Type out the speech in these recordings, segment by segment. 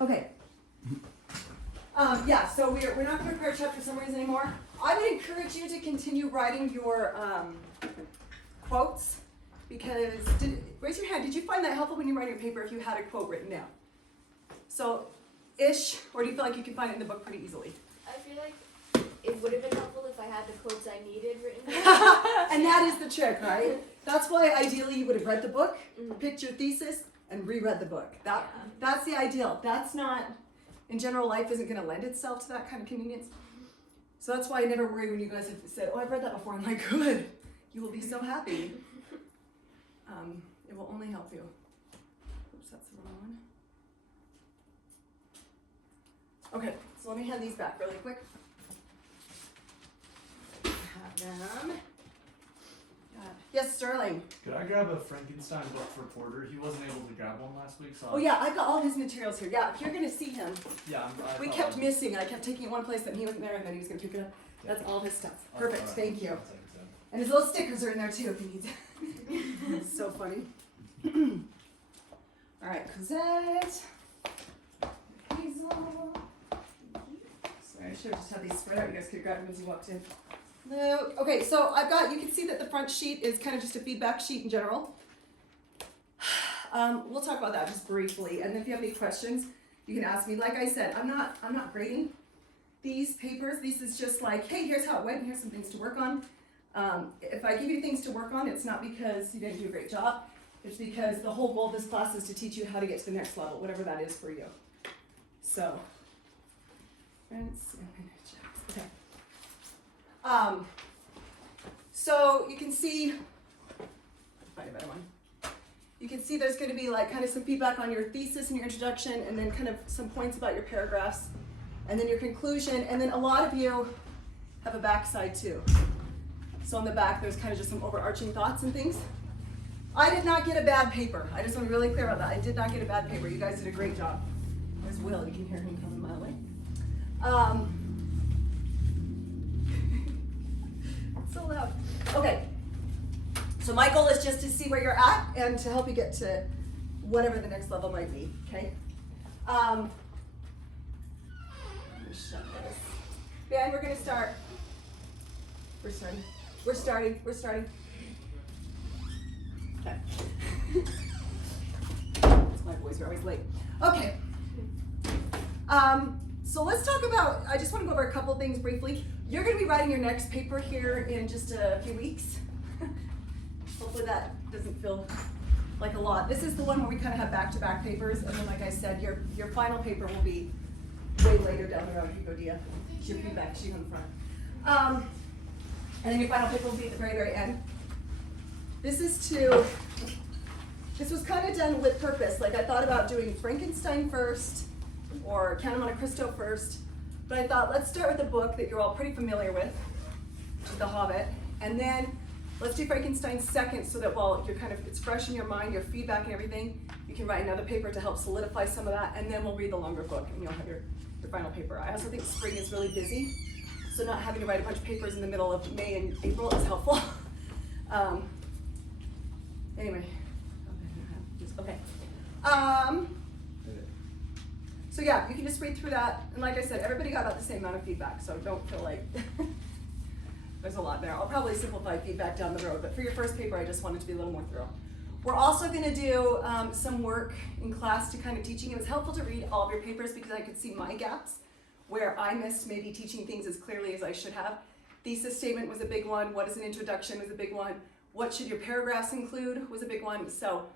Okay. Yeah, so we're not going to prepare chapter summaries anymore. I would encourage you to continue writing your quotes, because, raise your hand, did you find that helpful when you write your paper if you had a quote written down? So, ish, or do you feel like you can find it in the book pretty easily? I feel like it would have been helpful if I had the quotes I needed written down. And that is the trick, right? That's why ideally you would have read the book, picked your thesis, and reread the book. That's the ideal. That's not, in general, life isn't going to lend itself to that kind of convenience. So that's why I never worry when you guys have said, oh, I've read that before. I'm like, good. You will be so happy. It will only help you. Oops, that's the wrong one. Okay, so let me hand these back really quick. Have them. Yes, Sterling. Could I grab a Frankenstein book for Porter? He wasn't able to grab one last week, so. Oh yeah, I've got all his materials here. Yeah, if you're gonna see him. Yeah, We kept missing. I kept taking it one place, then he wasn't there, and then he was gonna pick it up. That's all his stuff. Perfect, thank you. And his little stickers are in there too if he needs it. So funny. All right, Cosette. Hazel. Sorry, I should have just had these spread out. You guys could have grabbed them as you walked in. No. Okay, so I've got, you can see that the front sheet is kind of just a feedback sheet in general. We'll talk about that just briefly, and then if you have any questions, you can ask me. Like I said, I'm not grading these papers. This is just like, hey, here's how it went, and here's some things to work on. If I give you things to work on, it's not because you didn't do a great job. It's because the whole goal of this class is to teach you how to get to the next level, whatever that is for you. So, okay. So you can see, find a better one. You can see there's going to be like kind of some feedback on your thesis and your introduction, and then kind of some points about your paragraphs, and then your conclusion, and then a lot of you have a backside too. So on the back there's kind of just some overarching thoughts and things. I did not get a bad paper. I just want to be really clear about that. I did not get a bad paper. You guys did a great job. There's Will. You can hear him coming a mile away. So loud. Okay. So my goal is just to see where you're at and to help you get to whatever the next level might be. Okay. Let me shut this. Ben, we're gonna start. We're starting. Okay. That's my boys are always late. Okay. So let's talk about, I just want to go over a couple things briefly. You're going to be writing your next paper here in just a few weeks. Hopefully that doesn't feel like a lot. This is the one where we kind of have back-to-back papers, and then like I said, your final paper will be way later down the road. Here you go, Dia. Your feedback sheet on the front. And then your final paper will be at the very, very end. This was kind of done with purpose. Like I thought about doing Frankenstein first, or Count of Monte Cristo first, but I thought let's start with a book that you're all pretty familiar with, The Hobbit, and then let's do Frankenstein second, so that while you're it's fresh in your mind, your feedback and everything, you can write another paper to help solidify some of that, and then we'll read the longer book, and you'll have your final paper. I also think spring is really busy, so not having to write a bunch of papers in the middle of May and April is helpful. Anyway, okay. So yeah, you can just read through that, and like I said, everybody got about the same amount of feedback, so don't feel like there's a lot there. I'll probably simplify feedback down the road, but for your first paper, I just wanted to be a little more thorough. We're also going to do some work in class to kind of teaching. It was helpful to read all of your papers because I could see my gaps where I missed maybe teaching things as clearly as I should have. Thesis statement was a big one. What is an introduction was a big one. What should your paragraphs include was a big one. So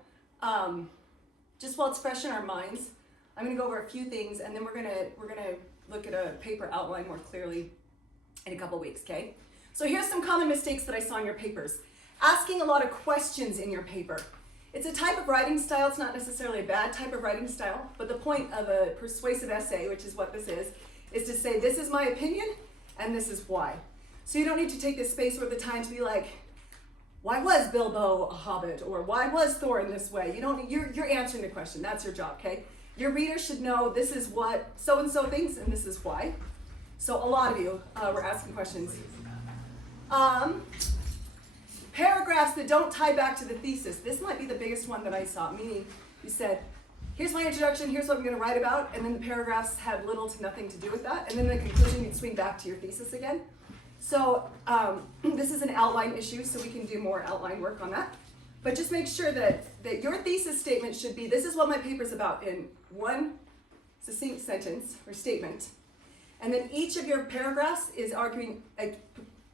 just while it's fresh in our minds, I'm going to go over a few things, and then we're gonna look at a paper outline more clearly in a couple weeks, okay? So here's some common mistakes that I saw in your papers. Asking a lot of questions in your paper. It's a type of writing style. It's not necessarily a bad type of writing style, but the point of a persuasive essay, which is what this is to say, this is my opinion, and this is why. So you don't need to take this space or the time to be like, why was Bilbo a hobbit? Or why was Thor in this way? You're answering the question. That's your job, okay? Your reader should know this is what so-and-so thinks, and this is why. So a lot of you were asking questions. Paragraphs that don't tie back to the thesis. This might be the biggest one that I saw, meaning you said, here's my introduction, here's what I'm going to write about, and then the paragraphs had little to nothing to do with that, and then in the conclusion you'd swing back to your thesis again. So this is an outline issue, so we can do more outline work on that. But just make sure that your thesis statement should be, this is what my paper's about in one succinct sentence or statement. And then each of your paragraphs is arguing a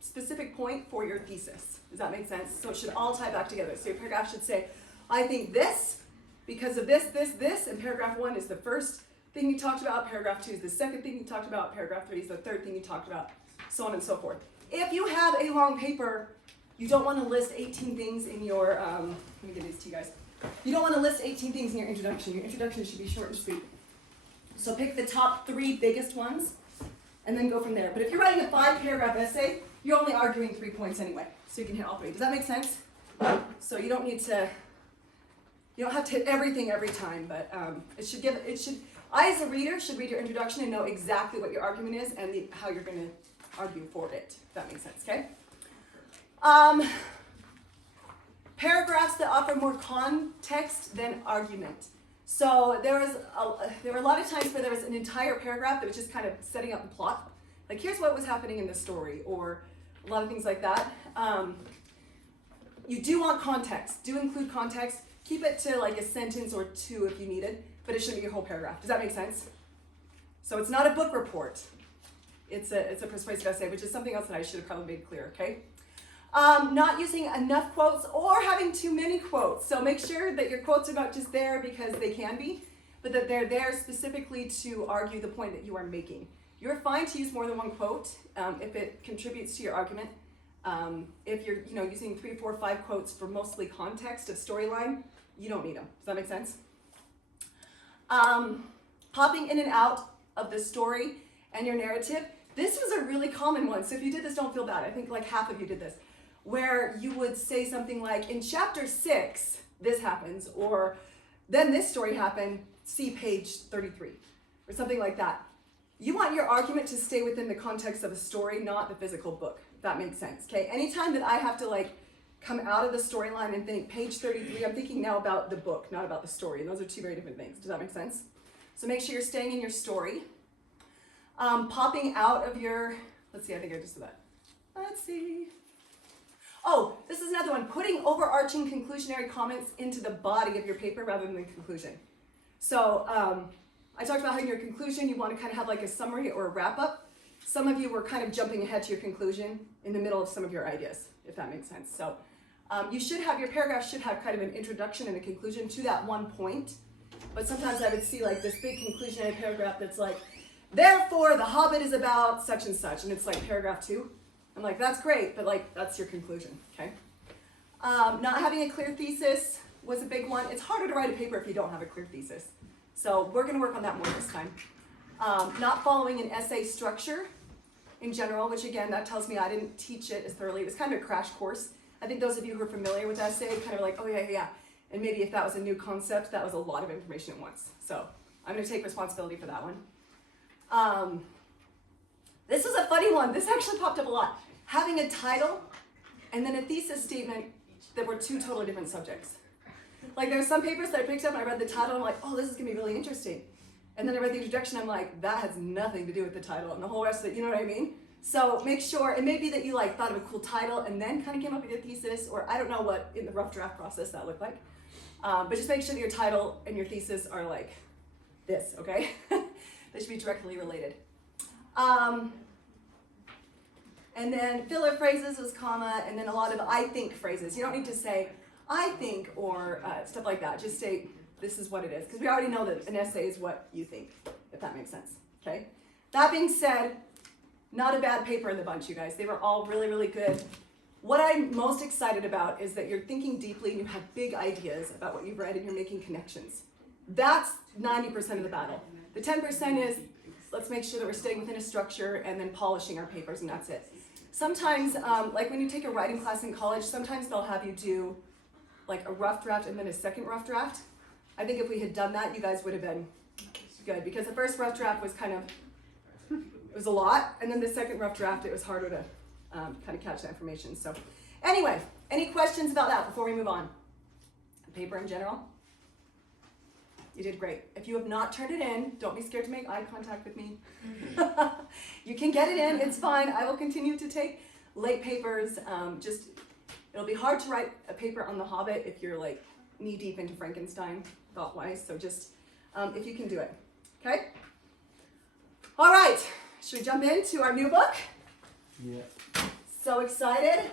specific point for your thesis. Does that make sense? So it should all tie back together. So your paragraph should say, I think this, because of this, and paragraph 1 is the first thing you talked about, paragraph 2 is the second thing you talked about, paragraph 3 is the third thing you talked about, so on and so forth. If you have a long paper, you don't want to list 18 things in your, let me give these to you guys. You don't want to list 18 things in your introduction. Your introduction should be short and sweet. So pick the top 3 biggest ones, and then go from there. But if you're writing a 5-paragraph essay, you're only arguing 3 points anyway, so you can hit all 3. Does that make sense? So you don't have to hit everything every time, but I as a reader should read your introduction and know exactly what your argument is and how you're going to argue for it, if that makes sense, okay? Paragraphs that offer more context than argument. So there were a lot of times where there was an entire paragraph that was just kind of setting up the plot. Like, here's what was happening in the story, or a lot of things like that. You do want context. Do include context. Keep it to like a sentence or 2 if you need it, but it shouldn't be your whole paragraph. Does that make sense? So it's not a book report. It's a persuasive essay, which is something else that I should have probably made clear, okay? Not using enough quotes or having too many quotes. So make sure that your quotes are not just there because they can be, but that they're there specifically to argue the point that you are making. You're fine to use more than 1 quote if it contributes to your argument. If you're using 3, 4, 5 quotes for mostly context of storyline, you don't need them. Does that make sense? Popping in and out of the story and your narrative. This was a really common one. So if you did this, don't feel bad. I think like half of you did this. Where you would say something like, in chapter 6, this happens, or then this story happened, see page 33, or something like that. You want your argument to stay within the context of a story, not the physical book. If that makes sense, okay? Anytime that I have to like come out of the storyline and think page 33, I'm thinking now about the book, not about the story, and those are 2 very different things. Does that make sense? So make sure you're staying in your story. Popping out of your, let's see, I think I just did that. Let's see. Oh, this is another one. Putting overarching conclusionary comments into the body of your paper rather than the conclusion. So I talked about how in your conclusion you want to kind of have like a summary or a wrap up. Some of you were kind of jumping ahead to your conclusion in the middle of some of your ideas, if that makes sense. So your paragraph should have kind of an introduction and a conclusion to that one point. But sometimes I would see like this big conclusionary paragraph that's like, therefore the Hobbit is about such and such, and it's like paragraph 2. I'm like, that's great, but like, that's your conclusion, okay? Not having a clear thesis was a big one. It's harder to write a paper if you don't have a clear thesis. So we're gonna work on that more this time. Not following an essay structure in general, which again, that tells me I didn't teach it as thoroughly. It was kind of a crash course. I think those of you who are familiar with essay kind of like, oh yeah. And maybe if that was a new concept, that was a lot of information at once. So I'm gonna take responsibility for that one. This was a funny one. This actually popped up a lot. Having a title and then a thesis statement that were 2 totally different subjects. Like there's some papers that I picked up and I read the title and I'm like, oh, this is gonna be really interesting. And then I read the introduction, I'm like, that has nothing to do with the title and the whole rest of it, you know what I mean? So make sure, it may be that you like thought of a cool title and then kind of came up with your thesis, or I don't know what in the rough draft process that looked like. But just make sure that your title and your thesis are like this, okay? They should be directly related. And then filler phrases was comma, and then a lot of I think phrases. You don't need to say I think or stuff like that. Just say this is what it is, because we already know that an essay is what you think, if that makes sense, okay? That being said, not a bad paper in the bunch, you guys. They were all really, really good. What I'm most excited about is that you're thinking deeply and you have big ideas about what you've read and you're making connections. That's 90% of the battle. The 10% is let's make sure that we're staying within a structure and then polishing our papers, and that's it. Sometimes, like when you take a writing class in college, sometimes they'll have you do like a rough draft and then a second rough draft. I think if we had done that, you guys would have been good, because the first rough draft was kind of, it was a lot, and then the second rough draft, it was harder to kind of catch that information. So anyway, any questions about that before we move on? Paper in general? You did great. If you have not turned it in, don't be scared to make eye contact with me. You can get it in, it's fine. I will continue to take late papers. It'll be hard to write a paper on The Hobbit if you're like knee deep into Frankenstein thought-wise, so just if you can do it, okay? All right, should we jump into our new book? Yeah. So excited.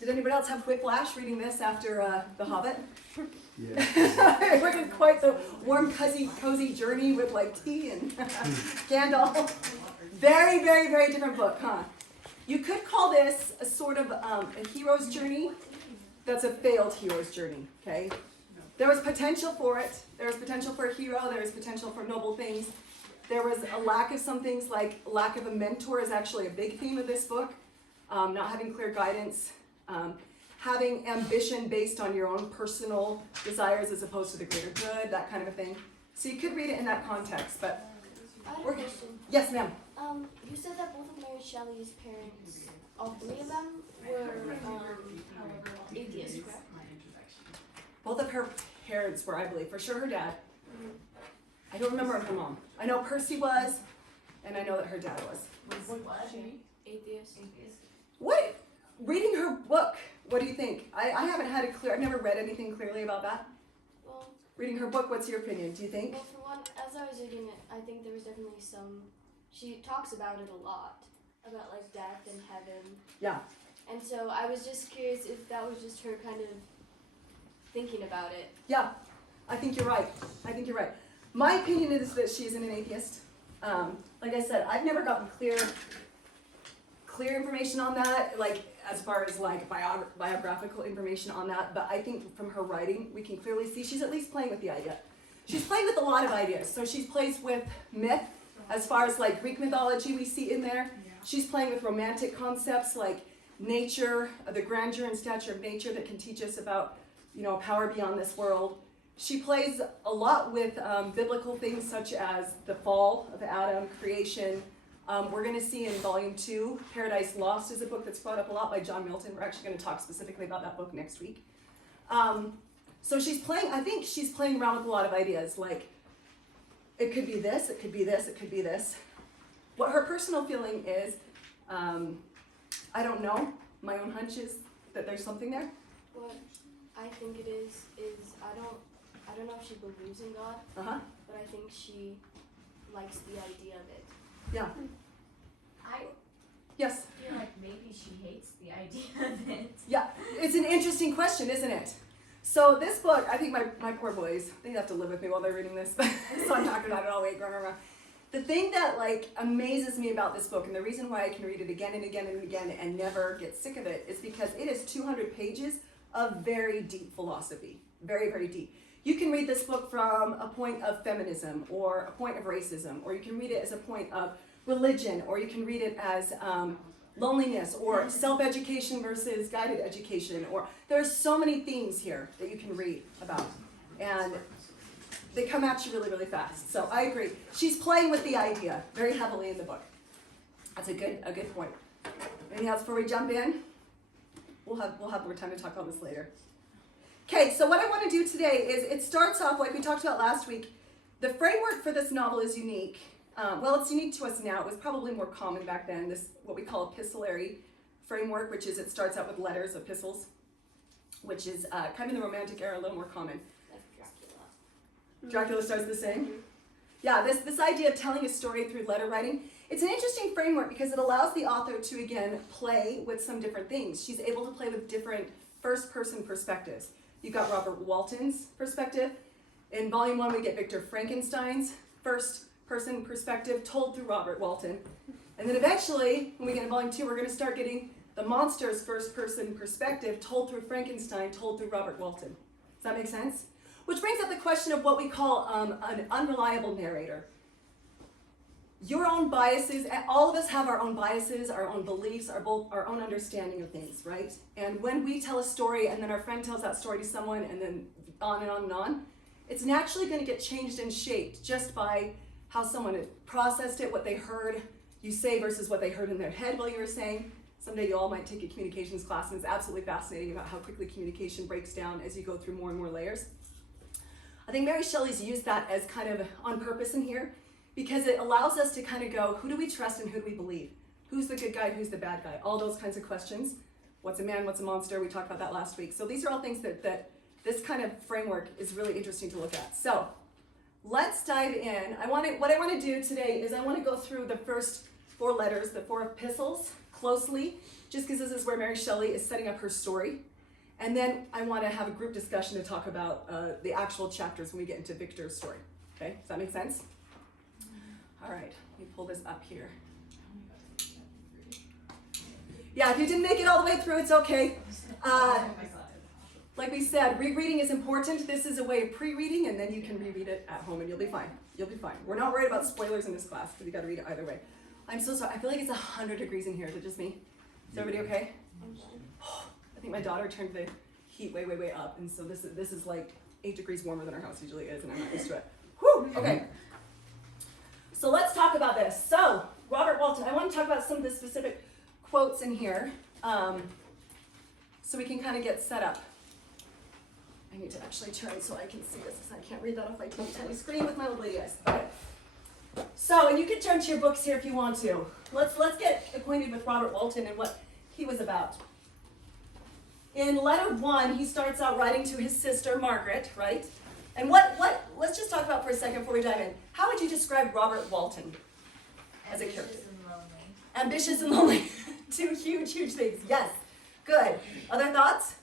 Did anybody else have whiplash reading this after The Hobbit? Yeah. It wasn't quite the warm, cozy journey with like tea and Gandalf. Very, very, very different book, huh? You could call this a sort of a hero's journey that's a failed hero's journey, okay? There was potential for it. There was potential for a hero. There was potential for noble things. There was a lack of some things, like lack of a mentor is actually a big theme of this book. Not having clear guidance. Having ambition based on your own personal desires as opposed to the greater good, that kind of a thing. So you could read it in that context, but... I had a question. Yes, ma'am. You said that both of Mary Shelley's parents, all three of them, were atheists, correct? Both of her parents were, I believe. For sure her dad. I don't remember her mom. I know Percy was, and I know that her dad was. Atheist. What? Reading her book, what do you think? I haven't had I've never read anything clearly about that. Well, Reading her book, what's your opinion? Do you think? well, for one, as I was reading it, I think there was definitely she talks about it a lot, about like death and heaven. Yeah. And so I was just curious if that was just her kind of thinking about it. Yeah, I think you're right. My opinion is that she isn't an atheist. Like I said, I've never gotten clear information on that, like as far as like biographical information on that, but I think from her writing, we can clearly see she's at least playing with the idea. She's playing with a lot of ideas. So she's plays with myth, as far as like Greek mythology we see in there. She's playing with romantic concepts like nature, the grandeur and stature of nature that can teach us about, power beyond this world. She plays a lot with biblical things such as the fall of Adam, creation. We're going to see in Volume 2, Paradise Lost is a book that's brought up a lot by John Milton. We're actually going to talk specifically about that book next week. So I think she's playing around with a lot of ideas, like it could be this, it could be this, it could be this. What her personal feeling is, I don't know. My own hunch is that there's something there. What I think it is I don't know if she believes in God, but I think she likes the idea of it. Yeah. I Yes. feel like maybe she hates the idea of it. Yeah. It's an interesting question, isn't it? So this book, I think my poor boys, they have to live with me while they're reading this, so I'm talking about it all the way around. The thing that like amazes me about this book, and the reason why I can read it again and again and again and never get sick of it, is because it is 200 pages of very deep philosophy. Very, very deep. You can read this book from a point of feminism or a point of racism, or you can read it as a point of religion, or you can read it as loneliness or self-education versus guided education, or there are so many themes here that you can read about, and they come at you really, really fast. So I agree. She's playing with the idea very heavily in the book. That's a good point. Anything else before we jump in? We'll have more time to talk about this later. Okay, so what I want to do today is it starts off like we talked about last week. The framework for this novel is unique. Well, it's unique to us now. It was probably more common back then, this what we call epistolary framework, which is it starts out with letters, epistles, which is kind of in the Romantic era, a little more common. Like Dracula. Dracula starts the same. Yeah, this idea of telling a story through letter writing, it's an interesting framework because it allows the author to, again, play with some different things. She's able to play with different first-person perspectives. You've got Robert Walton's perspective. In Volume 1, we get Victor Frankenstein's first-person perspective told through Robert Walton. And then eventually, when we get in Volume 2, we're going to start getting the monster's first-person perspective told through Frankenstein, told through Robert Walton. Does that make sense? Which brings up the question of what we call an unreliable narrator. Your own biases, all of us have our own biases, our own beliefs, our own understanding of things, right? And when we tell a story and then our friend tells that story to someone and then on and on and on, it's naturally going to get changed and shaped just by how someone had processed it, what they heard you say versus what they heard in their head while you were saying. Someday you all might take a communications class, and it's absolutely fascinating about how quickly communication breaks down as you go through more and more layers. I think Mary Shelley's used that as kind of on purpose in here because it allows us to kind of go, who do we trust and who do we believe? Who's the good guy, who's the bad guy? All those kinds of questions. What's a man, what's a monster? We talked about that last week. So these are all things that this kind of framework is really interesting to look at. So let's dive in. What I want to do today is I want to go through the first 4 letters, the 4 epistles, closely, just because this is where Mary Shelley is setting up her story. And then I want to have a group discussion to talk about the actual chapters when we get into Victor's story. Okay, does that make sense? All right, let me pull this up here. Yeah, if you didn't make it all the way through, it's okay. Like we said, rereading is important. This is a way of pre-reading, and then you can reread it at home, and you'll be fine. You'll be fine. We're not worried about spoilers in this class, because you got to read it either way. I'm so sorry. I feel like it's 100 degrees in here. Is it just me? Is everybody okay? I think my daughter turned the heat way, way, way up, and so this is like 8 degrees warmer than our house usually is, and I'm not used to it. Whew, okay. So let's talk about this. So, Robert Walton, I want to talk about some of the specific quotes in here, so we can kind of get set up. I need to actually turn so I can see this, because I can't read that off my tiny screen with my old lady eyes. Okay. So, and you can turn to your books here if you want to. Let's get acquainted with Robert Walton and what he was about. In letter 1, he starts out writing to his sister, Margaret, right? And let's just talk about for a second before we dive in. How would you describe Robert Walton as a character? Ambitious and lonely. 2 huge, huge things. Yes. Good. Other thoughts?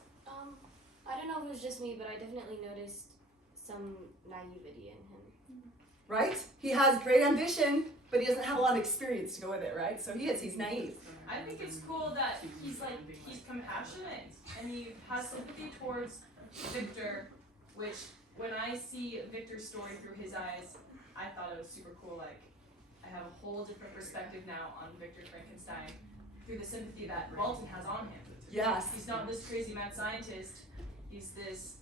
I don't know if it was just me, but I definitely noticed some naivety in him. Right? He has great ambition, but he doesn't have a lot of experience to go with it, right? So he's naive. I think it's cool that he's compassionate and he has sympathy towards Victor, which when I see Victor's story through his eyes, I thought it was super cool. Like, I have a whole different perspective now on Victor Frankenstein through the sympathy that Walton has on him. Yes. He's not this crazy mad scientist. He's this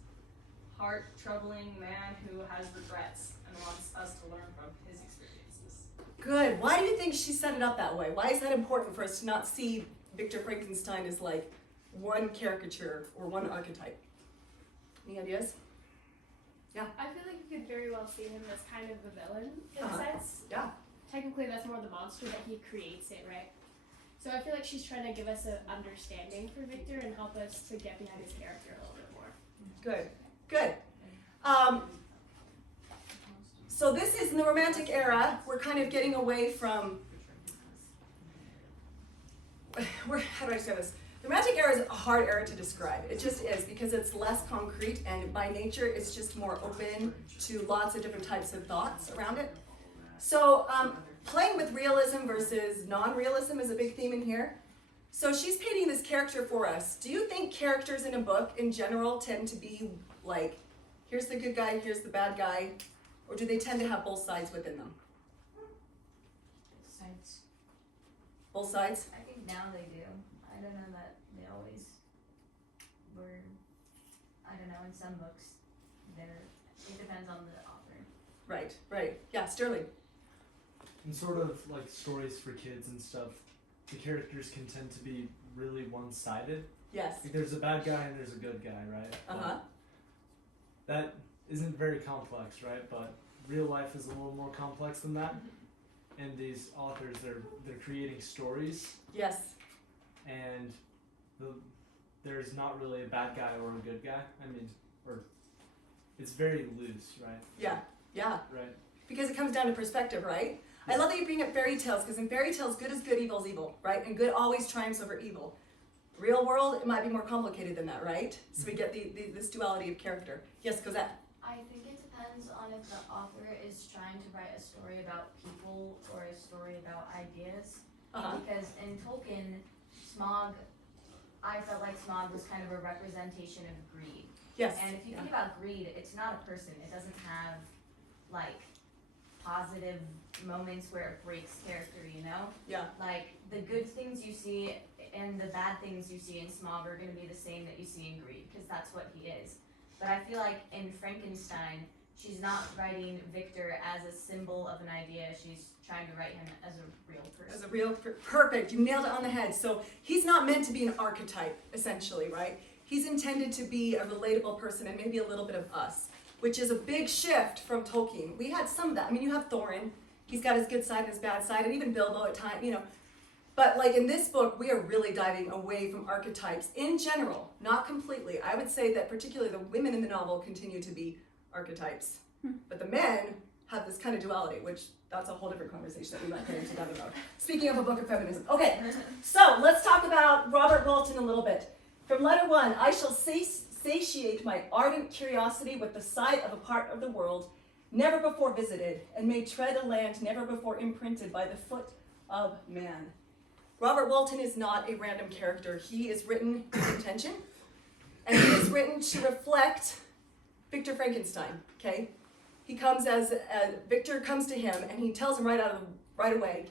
heart-troubling man who has regrets and wants us to learn from his experiences. Good. Why do you think she set it up that way? Why is that important for us to not see Victor Frankenstein as like one caricature or one archetype? Any ideas? Yeah. I feel like you could very well see him as kind of the villain in a sense. Yeah. Technically, that's more the monster that he creates it, right? So I feel like she's trying to give us an understanding for Victor and help us to get behind his character a little bit more. Good. Good. So this is in the Romantic era. We're kind of getting away from. How do I say this? The Romantic era is a hard era to describe. It just is, because it's less concrete, and by nature it's just more open to lots of different types of thoughts around it. So playing with realism versus non-realism is a big theme in here. So she's painting this character for us. Do you think characters in a book in general tend to be like, here's the good guy, here's the bad guy, or do they tend to have both sides within them? Sides. Both sides? I think now they do. I don't know that they always were. I don't know, in some books, it depends on the author. Right, right. Yeah, Sterling. In sort of like stories for kids and stuff, the characters can tend to be really one-sided. Yes. Like there's a bad guy and there's a good guy, right? Uh-huh. That isn't very complex, right? But real life is a little more complex than that. And these authors, they're creating stories, Yes. and there's not really a bad guy or a good guy. I mean, or it's very loose, right? Yeah, yeah. Right. Because it comes down to perspective, right? I love that you bring up fairy tales, because in fairy tales, good is good, evil is evil, right? And good always triumphs over evil. Real world, it might be more complicated than that, right? So we get this duality of character. Yes, Cosette. I think it depends on if the author is trying to write a story about people or a story about ideas. Uh-huh. Because in Tolkien, Smaug, I felt like Smaug was kind of a representation of greed. Yes. And if you think about greed, it's not a person. It doesn't have, like, positive moments where it breaks character, you know? Yeah. Like, the good things you see and the bad things you see in Smaug are going to be the same that you see in Greed, because that's what he is. But I feel like in Frankenstein, she's not writing Victor as a symbol of an idea. She's trying to write him as a real person. As a real, perfect. You nailed it on the head. So he's not meant to be an archetype, essentially, right? He's intended to be a relatable person and maybe a little bit of us. which is a big shift from Tolkien. We had some of that. I mean, you have Thorin. He's got his good side and his bad side, and even Bilbo at times, you know. But like in this book, we are really diving away from archetypes in general, not completely. I would say that particularly the women in the novel continue to be archetypes. But the men have this kind of duality, which that's a whole different conversation that we might get into down the road. Speaking of a book of feminism. Okay, so let's talk about Robert Walton a little bit. From letter 1, I shall satiate my ardent curiosity with the sight of a part of the world never before visited, and may tread a land never before imprinted by the foot of man. Robert Walton is not a random character. He is written with intention, and he is written to reflect Victor Frankenstein, okay? He comes Victor comes to him, and he tells him right away,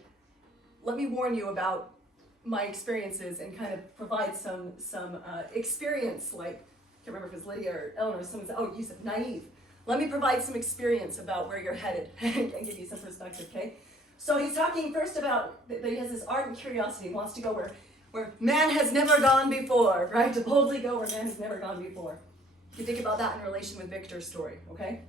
let me warn you about my experiences, and kind of provide some experience, like, I can't remember if it's Lydia or Eleanor, someone said, oh, you said naive. Let me provide some experience about where you're headed and give you some perspective, okay? So he's talking first about that he has this ardent curiosity. He wants to go where man has never gone before, right? To boldly go where man has never gone before. You think about that in relation with Victor's story, okay?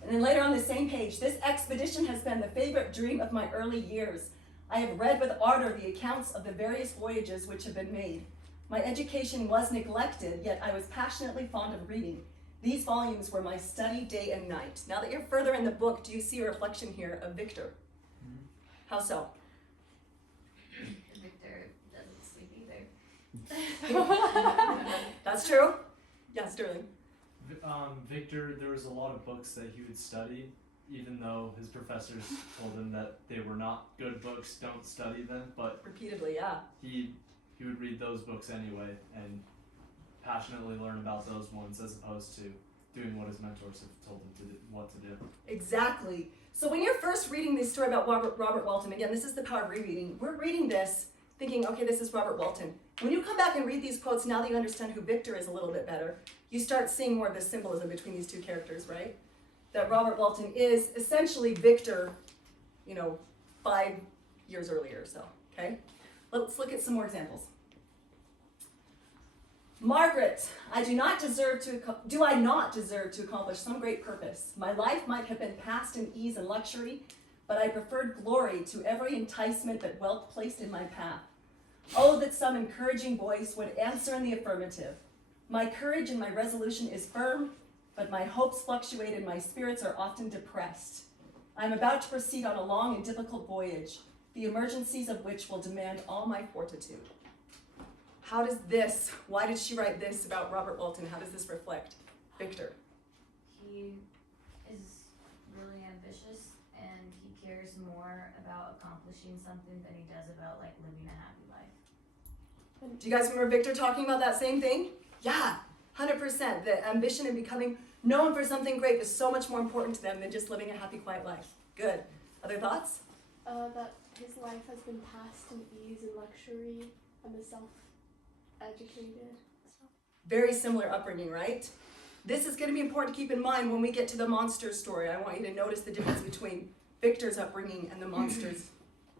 And then later on the same page, this expedition has been the favorite dream of my early years. I have read with ardor the accounts of the various voyages which have been made. My education was neglected, yet I was passionately fond of reading. These volumes were my study day and night. Now that you're further in the book, do you see a reflection here of Victor? How so? Victor doesn't sleep either. That's true? Yeah, Sterling. Victor, there was a lot of books that he would study, even though his professors told him that they were not good books, don't study them, but Repeatedly, yeah. he would read those books anyway and passionately learn about those ones as opposed to doing what his mentors have told him what to do. Exactly. So when you're first reading this story about Robert Walton, again, this is the power of rereading. We're reading this thinking, okay, this is Robert Walton. When you come back and read these quotes, now that you understand who Victor is a little bit better, you start seeing more of the symbolism between these two characters, right? That Robert Walton is essentially Victor, 5 years earlier or so, okay? Let's look at some more examples. Margaret, do I not deserve to accomplish some great purpose? My life might have been passed in ease and luxury, but I preferred glory to every enticement that wealth placed in my path. Oh, that some encouraging voice would answer in the affirmative. My courage and my resolution is firm, but my hopes fluctuate and my spirits are often depressed. I am about to proceed on a long and difficult voyage, the emergencies of which will demand all my fortitude. Why did she write this about Robert Walton? How does this reflect Victor? He is really ambitious, and he cares more about accomplishing something than he does about living a happy life. Do you guys remember Victor talking about that same thing? Yeah, 100%. The ambition and becoming known for something great was so much more important to them than just living a happy, quiet life. Good. Other thoughts? That his life has been passed in ease and luxury, and the self-educated stuff. Very similar upbringing, right? This is going to be important to keep in mind when we get to the monster story. I want you to notice the difference between Victor's upbringing and the monster's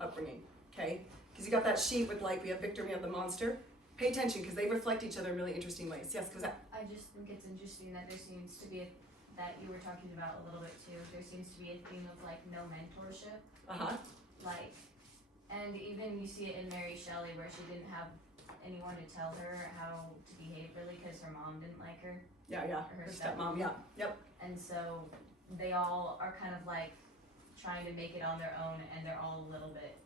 upbringing, okay? Because you got that sheet with we have Victor, we have the monster. Pay attention because they reflect each other in really interesting ways. Yes, because I just think it's interesting that there seems to be that you were talking about a little bit too. There seems to be a theme of no mentorship. And even you see it in Mary Shelley where she didn't have anyone to tell her how to behave really because her mom didn't like her. Yeah. Or her stepmom, yeah. Yep. And so they all are kind of trying to make it on their own, and they're all a little bit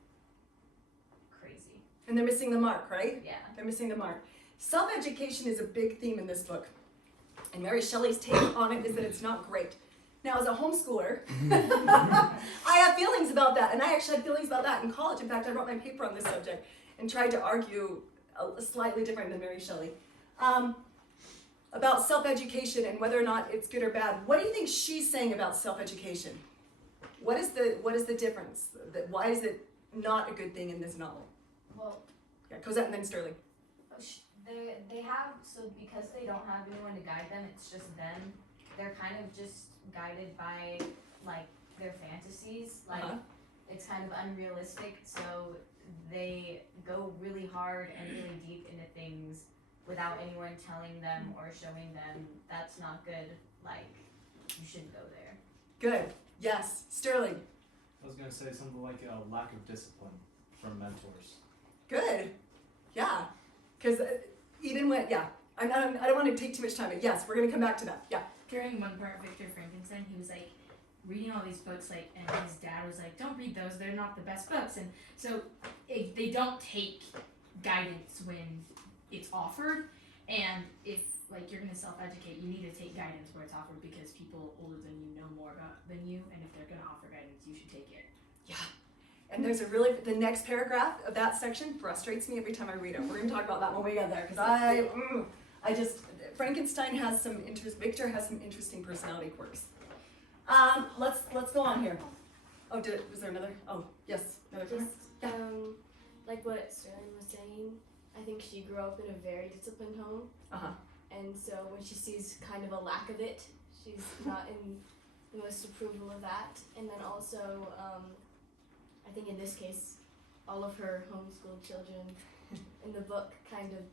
crazy. And they're missing the mark, right? Yeah. They're missing the mark. Self-education is a big theme in this book. And Mary Shelley's take on it is that it's not great. Now, as a homeschooler, I have feelings about that. And I actually had feelings about that in college. In fact, I wrote my paper on this subject and tried to argue slightly different than Mary Shelley. About self-education and whether or not it's good or bad. What do you think she's saying about self-education? What is the difference? Why is it not a good thing in this novel? Well, Yeah, Cosette and then Sterling. they have, so because they don't have anyone to guide them, it's just them. They're kind of just guided by their fantasies. It's kind of unrealistic, so they go really hard and really deep into things without anyone telling them or showing them that's not good. you shouldn't go there. Good. Yes. Sterling. I was gonna say something like a lack of discipline from mentors. Good. Yeah. Because even when, yeah, I don't want to take too much time, but yes, we're going to come back to that. Yeah. During one part of Victor Frankenstein, he was like reading all these books, like, and his dad was like, "Don't read those; they're not the best books." And so they don't take guidance when it's offered. And if like you're gonna self-educate, you need to take guidance where it's offered because people older than you know more about than you, and if they're gonna offer guidance, you should take it. Yeah. And there's the next paragraph of that section frustrates me every time I read it. We're going to talk about that when we get there, because Frankenstein has some Victor has some interesting personality quirks. Let's go on here. Oh, was there another? Oh, yes, another comment? Just like what Sterling was saying, I think she grew up in a very disciplined home, and so when she sees kind of a lack of it, she's not in the most approval of that. And then also, I think in this case, all of her homeschooled children in the book kind of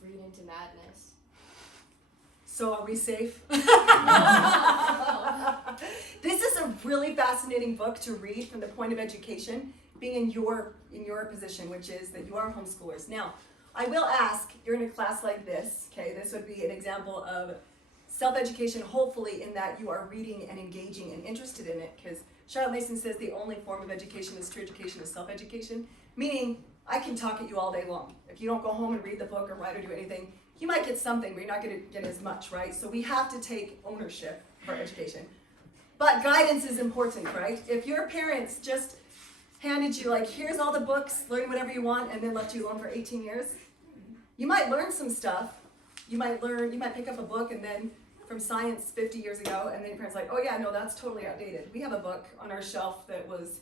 breed into madness. So are we safe? This is a really fascinating book to read from the point of education, being in your position, which is that you are homeschoolers. Now, I will ask, you're in a class like this, okay, this would be an example of self-education, hopefully, in that you are reading and engaging and interested in it, because Charlotte Mason says the only form of education is true education is self-education, meaning I can talk at you all day long. If you don't go home and read the book or write or do anything, you might get something, but you're not going to get as much, right? So we have to take ownership for education. But guidance is important, right? If your parents just handed you, like, here's all the books, learn whatever you want, and then left you alone for 18 years, you might learn some stuff. You might pick up a book and then from science 50 years ago, and then your parents are like, oh yeah, no, that's totally outdated. We have a book on our shelf that was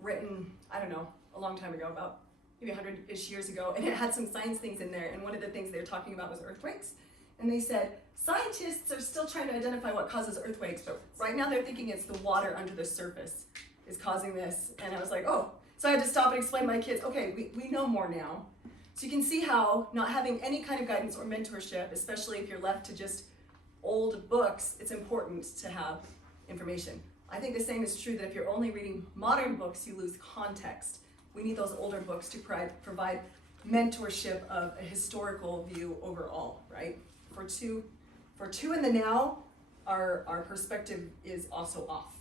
written, I don't know, a long time ago, about maybe 100-ish years ago, and it had some science things in there, and one of the things they were talking about was earthquakes. And they said, scientists are still trying to identify what causes earthquakes, but right now they're thinking it's the water under the surface is causing this. And I was like, oh. So I had to stop and explain to my kids, okay, we know more now. So you can see how not having any kind of guidance or mentorship, especially if you're left to just old books, it's important to have information. I think the same is true that if you're only reading modern books, you lose context. We need those older books to provide mentorship of a historical view overall, right? For two in the now, our perspective is also off.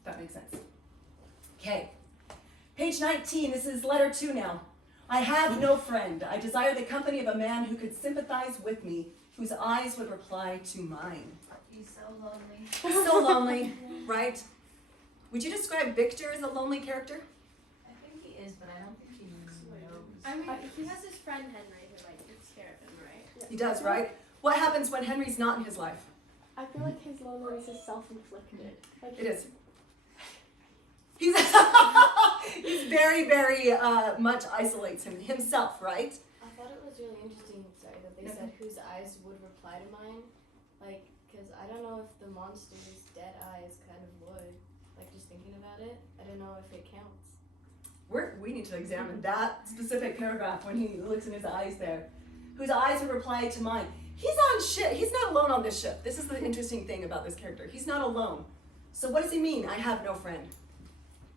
If that makes sense. Okay. Page 19, this is letter 2 now. I have no friend. I desire the company of a man who could sympathize with me, whose eyes would reply to mine. He's so lonely. So lonely, right? Would you describe Victor as a lonely character? I think he is, but I don't think he knows. I mean, he has his friend Henry who like takes care of him, right? He does, right? What happens when Henry's not in his life? I feel like his loneliness is self-inflicted. Like It is. He's he's very, very much isolates himself, right? I thought it was really interesting, that they said whose eyes would reply to mine. Like, because I don't know if the monster's dead eyes kind of would. Like, just thinking about it, I don't know if it counts. We need to examine that specific paragraph when he looks in his eyes there. Whose eyes would reply to mine. He's on ship. He's not alone on this ship. This is the interesting thing about this character. He's not alone. So what does he mean? I have no friend.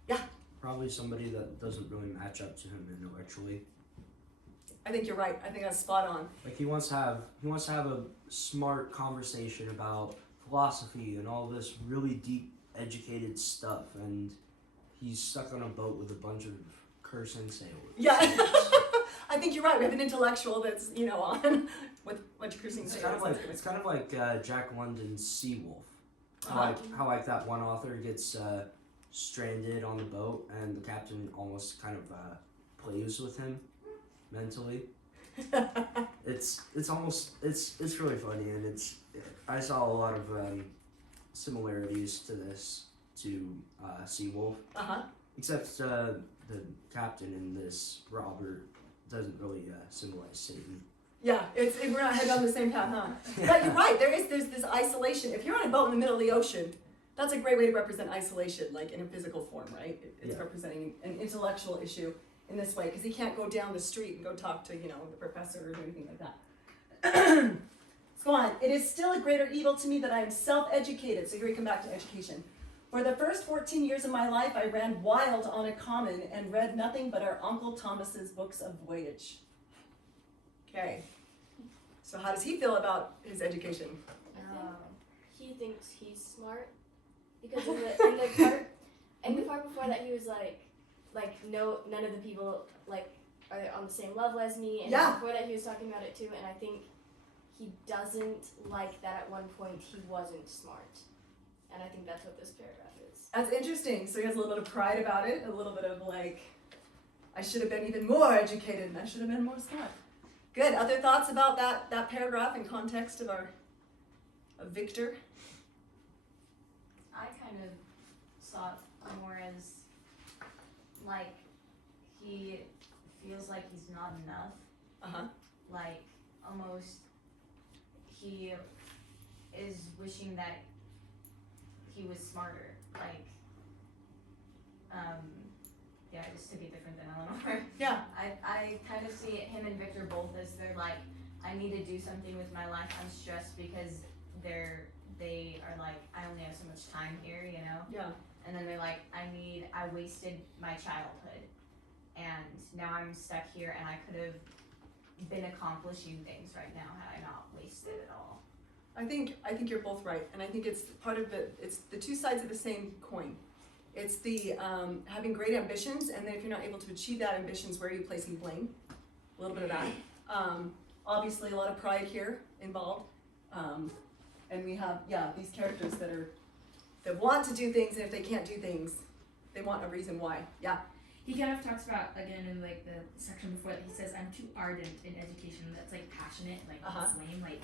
Yeah. Probably somebody that doesn't really match up to him intellectually. I think you're right. I think that's spot on. Like he wants to have a smart conversation about philosophy and all this really deep educated stuff, and he's stuck on a boat with a bunch of cursing sailors. Yeah. I think you're right. We have an intellectual that's, on with a bunch of cursing It's sailors. kind of like Jack London's Seawolf. How like that one author gets stranded on the boat, and the captain almost kind of plays with him mentally. It's really funny, and I saw a lot of similarities to this to Seawolf. Except the captain in this, Robert, doesn't really symbolize Satan. Yeah, we're not heading on the same path, huh? But you're right. There's this isolation. If you're on a boat in the middle of the ocean, that's a great way to represent isolation, like in a physical form, right? It's representing an intellectual issue in this way, because he can't go down the street and go talk to, the professor or anything like that. go on. It is still a greater evil to me that I am self-educated. So here we come back to education. For the first 14 years of my life, I ran wild on a common and read nothing but our Uncle Thomas's books of voyage. Okay. So how does he feel about his education? He thinks he's smart because in the part before that he was like no, none of the people like are on the same level as me, and before that he was talking about it too, and I think he doesn't like that at one point he wasn't smart, and I think that's what this paragraph is. That's interesting. So he has a little bit of pride about it, a little bit of like, I should have been even more educated and I should have been more smart. Good. Other thoughts about that paragraph in context of Victor? I kind of saw it more as like he feels like he's not enough. Like almost he is wishing that he was smarter. Like yeah, just to be different than Eleanor. Yeah. I kind of see him and Victor both as they're like, I need to do something with my life. I'm stressed because they are like, I only have so much time here, you know? Yeah. And then they're like, I wasted my childhood and now I'm stuck here and I could have been accomplishing things right now had I not wasted it all. I think you're both right, and I think it's part of it's the two sides of the same coin. It's the having great ambitions, and then if you're not able to achieve that ambitions, where are you placing blame? A little bit of that. Obviously, a lot of pride here involved, and we have these characters that want to do things, and if they can't do things, they want a reason why. Yeah. He kind of talks about, again, in like the section before that, he says, I'm too ardent in education. That's like passionate, like it's lame, like,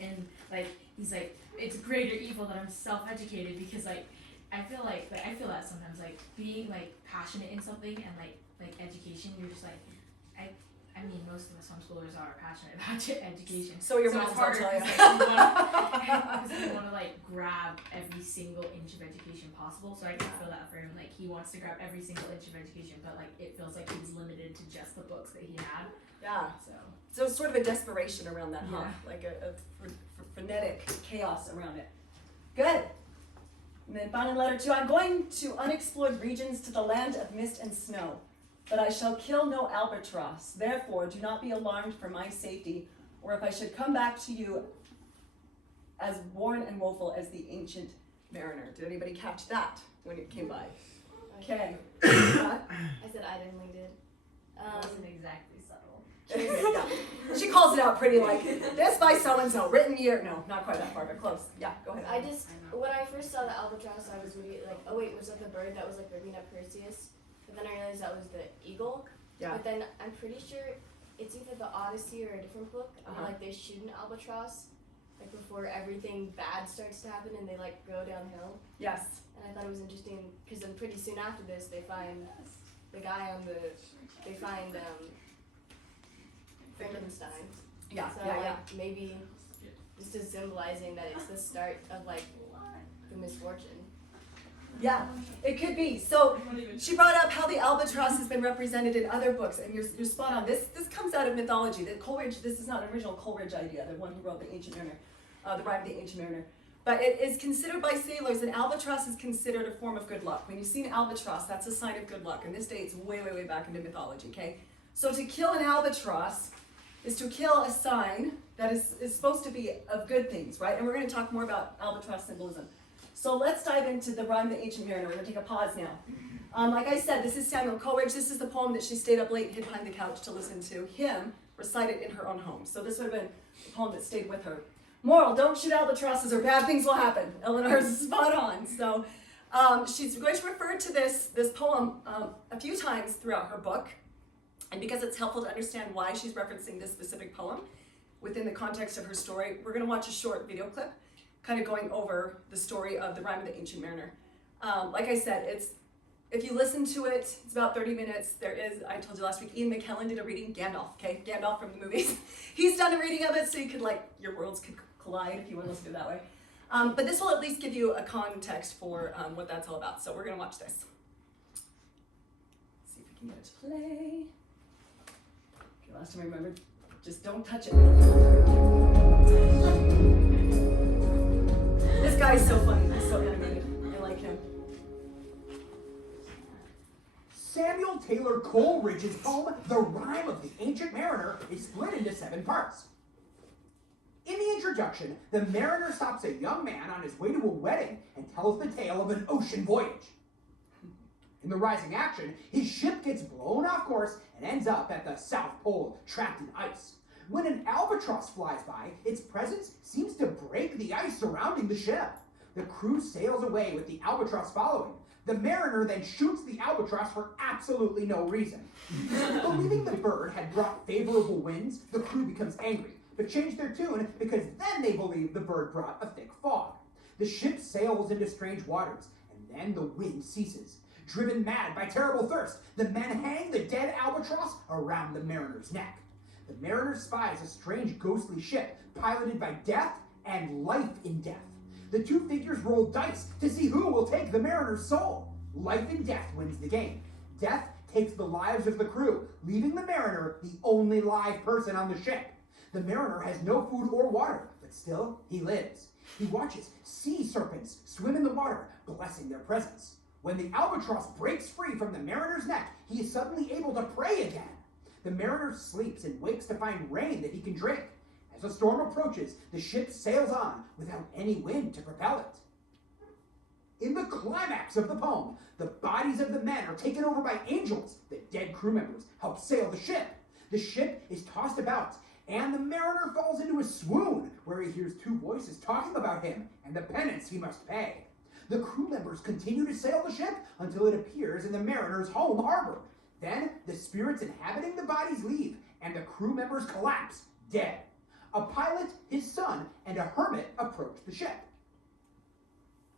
and like he's like, it's a greater evil that I'm self-educated because like I feel that sometimes like being like passionate in something and like education, you're just like I mean most of us homeschoolers are passionate about education. So your so moms, it's harder I'll tell you. because you want to like grab every single inch of education possible. So I can feel that for him. Like he wants to grab every single inch of education, but like it feels like he's limited to just the books that he had. Yeah. So it's sort of a desperation around that, huh? Like a frenetic chaos around it. Good. And then finally, letter 2. I'm going to unexplored regions to the land of mist and snow, but I shall kill no albatross. Therefore, do not be alarmed for my safety, or if I should come back to you as worn and woeful as the ancient mariner. Did anybody catch that when it came by? Okay. I said I definitely did. It wasn't exactly subtle. She calls it out pretty like, this by so-and-so, written year. No, not quite that far, but close. Yeah, go ahead. When I first saw the albatross, I was really like, oh wait, was that the bird that was like ripping up Perseus? But then I realized that was the eagle. Yeah. But then I'm pretty sure it's either the Odyssey or a different book. Where, like they shoot an albatross, like before everything bad starts to happen and they like go downhill. Yes. And I thought it was interesting because then pretty soon after this they find the guy on they find Frankenstein. Yeah. So maybe just as symbolizing that it's the start of like the misfortune. Yeah, it could be. So she brought up how the albatross has been represented in other books, and you're spot on. This comes out of mythology. That Coleridge, this is not an original Coleridge idea, the one who wrote the Ancient Mariner, the Rime of the Ancient Mariner. But it is considered by sailors, an albatross is considered a form of good luck. When you see an albatross, that's a sign of good luck. And this dates way, way, way back into mythology, okay? So to kill an albatross is to kill a sign that is supposed to be of good things, right? And we're going to talk more about albatross symbolism. So let's dive into the Rime of the Ancient Mariner. We're going to take a pause now. Like I said, this is Samuel Coleridge. This is the poem that she stayed up late and hid behind the couch to listen to him recite it in her own home. So this would have been the poem that stayed with her. Moral, don't shoot albatrosses or bad things will happen. Eleanor's spot on. So she's going to refer to this poem a few times throughout her book. And because it's helpful to understand why she's referencing this specific poem within the context of her story, we're going to watch a short video clip kind of going over the story of the Rime of the Ancient Mariner. Like I said, if you listen to it, it's about 30 minutes. There is, I told you last week, Ian McKellen did a reading, Gandalf, okay? Gandalf from the movies. He's done a reading of it, so you could your worlds could collide if you want to listen to it that way. But this will at least give you a context for what that's all about. So we're going to watch this. See if we can get it to play. Okay, last time I remembered, just don't touch it. This guy is so funny. He's so animated. I like him. Samuel Taylor Coleridge's poem, The Rime of the Ancient Mariner, is split into 7 parts. In the introduction, the mariner stops a young man on his way to a wedding and tells the tale of an ocean voyage. In the rising action, his ship gets blown off course and ends up at the South Pole, trapped in ice. When an albatross flies by, its presence seems to break the ice surrounding the ship. The crew sails away with the albatross following. The mariner then shoots the albatross for absolutely no reason. Believing the bird had brought favorable winds, the crew becomes angry, but change their tune because then they believe the bird brought a thick fog. The ship sails into strange waters, and then the wind ceases. Driven mad by terrible thirst, the men hang the dead albatross around the mariner's neck. The mariner spies a strange ghostly ship piloted by death and life in death. The 2 figures roll dice to see who will take the mariner's soul. Life and death wins the game. Death takes the lives of the crew, leaving the mariner the only live person on the ship. The mariner has no food or water, but still he lives. He watches sea serpents swim in the water, blessing their presence. When the albatross breaks free from the mariner's neck, he is suddenly able to pray again. The mariner sleeps and wakes to find rain that he can drink. As the storm approaches, the ship sails on without any wind to propel it. In the climax of the poem, the bodies of the men are taken over by angels. The dead crew members help sail the ship. The ship is tossed about, and the mariner falls into a swoon, where he hears 2 voices talking about him and the penance he must pay. The crew members continue to sail the ship until it appears in the mariner's home harbor. Then, the spirits inhabiting the bodies leave, and the crew members collapse, dead. A pilot, his son, and a hermit approach the ship.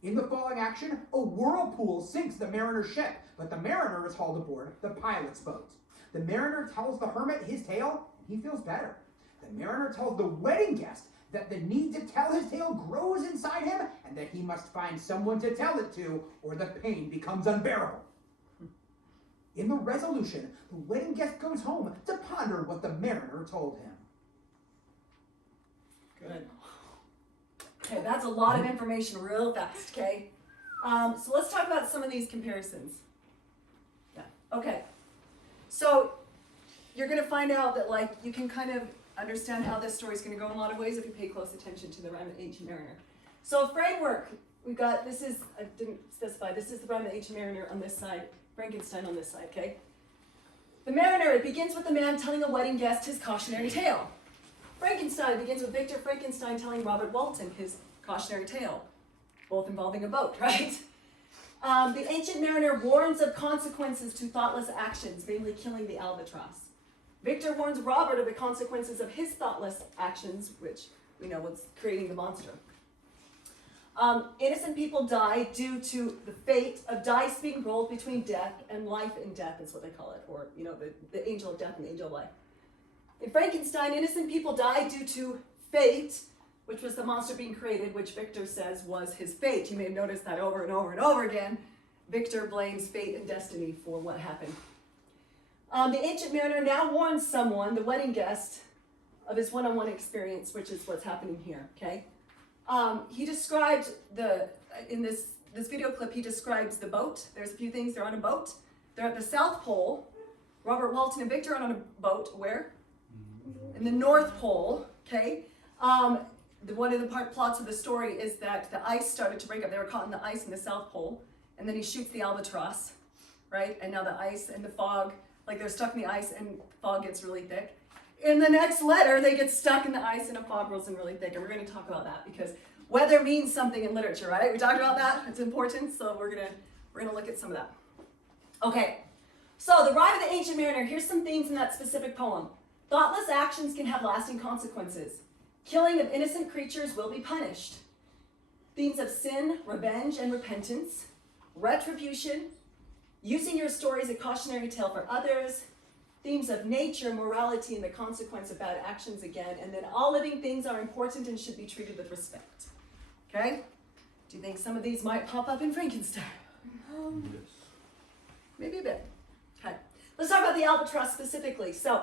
In the falling action, a whirlpool sinks the mariner's ship, but the mariner is hauled aboard the pilot's boat. The mariner tells the hermit his tale, and he feels better. The mariner tells the wedding guest that the need to tell his tale grows inside him, and that he must find someone to tell it to, or the pain becomes unbearable. In the resolution, the wedding guest goes home to ponder what the mariner told him. Good. Okay, that's a lot of information real fast, okay? So let's talk about some of these comparisons. Yeah, okay. So you're gonna find out that like you can kind of understand how this story is gonna go in a lot of ways if you pay close attention to the Rime of the Ancient Mariner. So framework, we've got, this is, I didn't specify, this is the Rime of the Ancient Mariner on this side, Frankenstein on this side, okay? The Mariner, it begins with the man telling a wedding guest his cautionary tale. Frankenstein begins with Victor Frankenstein telling Robert Walton his cautionary tale, both involving a boat, right? The Ancient Mariner warns of consequences to thoughtless actions, namely killing the albatross. Victor warns Robert of the consequences of his thoughtless actions, which we know was creating the monster. Innocent people die due to the fate of dice being rolled between death and life in death, is what they call it, or you know, the angel of death and the angel of life. In Frankenstein, innocent people die due to fate, which was the monster being created, which Victor says was his fate. You may have noticed that over and over and over again. Victor blames fate and destiny for what happened. The Ancient Mariner now warns someone, the wedding guest, of his one-on-one experience, which is what's happening here, okay? He described in this video clip, he describes the boat. There's a few things, they're on a boat. They're at the South Pole. Robert Walton and Victor are on a boat, where? In the North Pole, okay? One of the plots of the story is that the ice started to break up. They were caught in the ice in the South Pole, and then he shoots the albatross, right? And now the ice and the fog, like they're stuck in the ice and fog gets really thick. In the next letter, they get stuck in the ice and a fog rolls in really thick. And we're going to talk about that because weather means something in literature, right? We talked about that. It's important. So we're gonna look at some of that. Okay. So the Rime of the Ancient Mariner. Here's some themes in that specific poem. Thoughtless actions can have lasting consequences. Killing of innocent creatures will be punished. Themes of sin, revenge, and repentance. Retribution. Using your story as a cautionary tale for others. Themes of nature, morality, and the consequence of bad actions again. And then all living things are important and should be treated with respect. Okay? Do you think some of these might pop up in Frankenstein? Yes. Maybe a bit. Okay. Let's talk about the albatross specifically. So,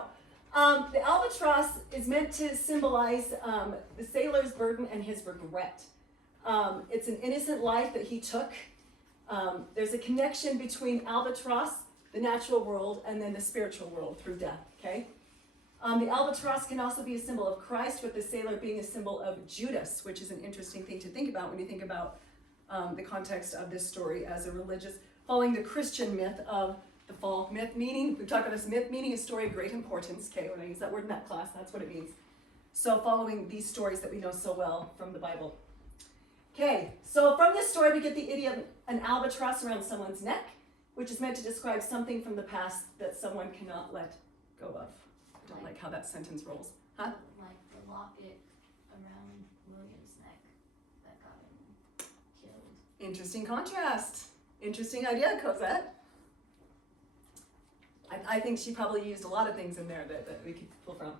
The albatross is meant to symbolize the sailor's burden and his regret. It's an innocent life that he took. There's a connection between albatross, the natural world, and then the spiritual world through death, okay? The albatross can also be a symbol of Christ, with the sailor being a symbol of Judas, which is an interesting thing to think about when you think about the context of this story as a religious, following the Christian myth of the fall. Myth meaning, we talk about this myth meaning a story of great importance, okay? When I use that word in that class, that's what it means. So following these stories that we know so well from the Bible. Okay, so from this story we get the idiom, an albatross around someone's neck, which is meant to describe something from the past that someone cannot let go of. I don't like how that sentence rolls. Huh? Like the locket around William's neck that got him killed. Interesting contrast. Interesting idea, Cosette. I think she probably used a lot of things in there that we could pull from.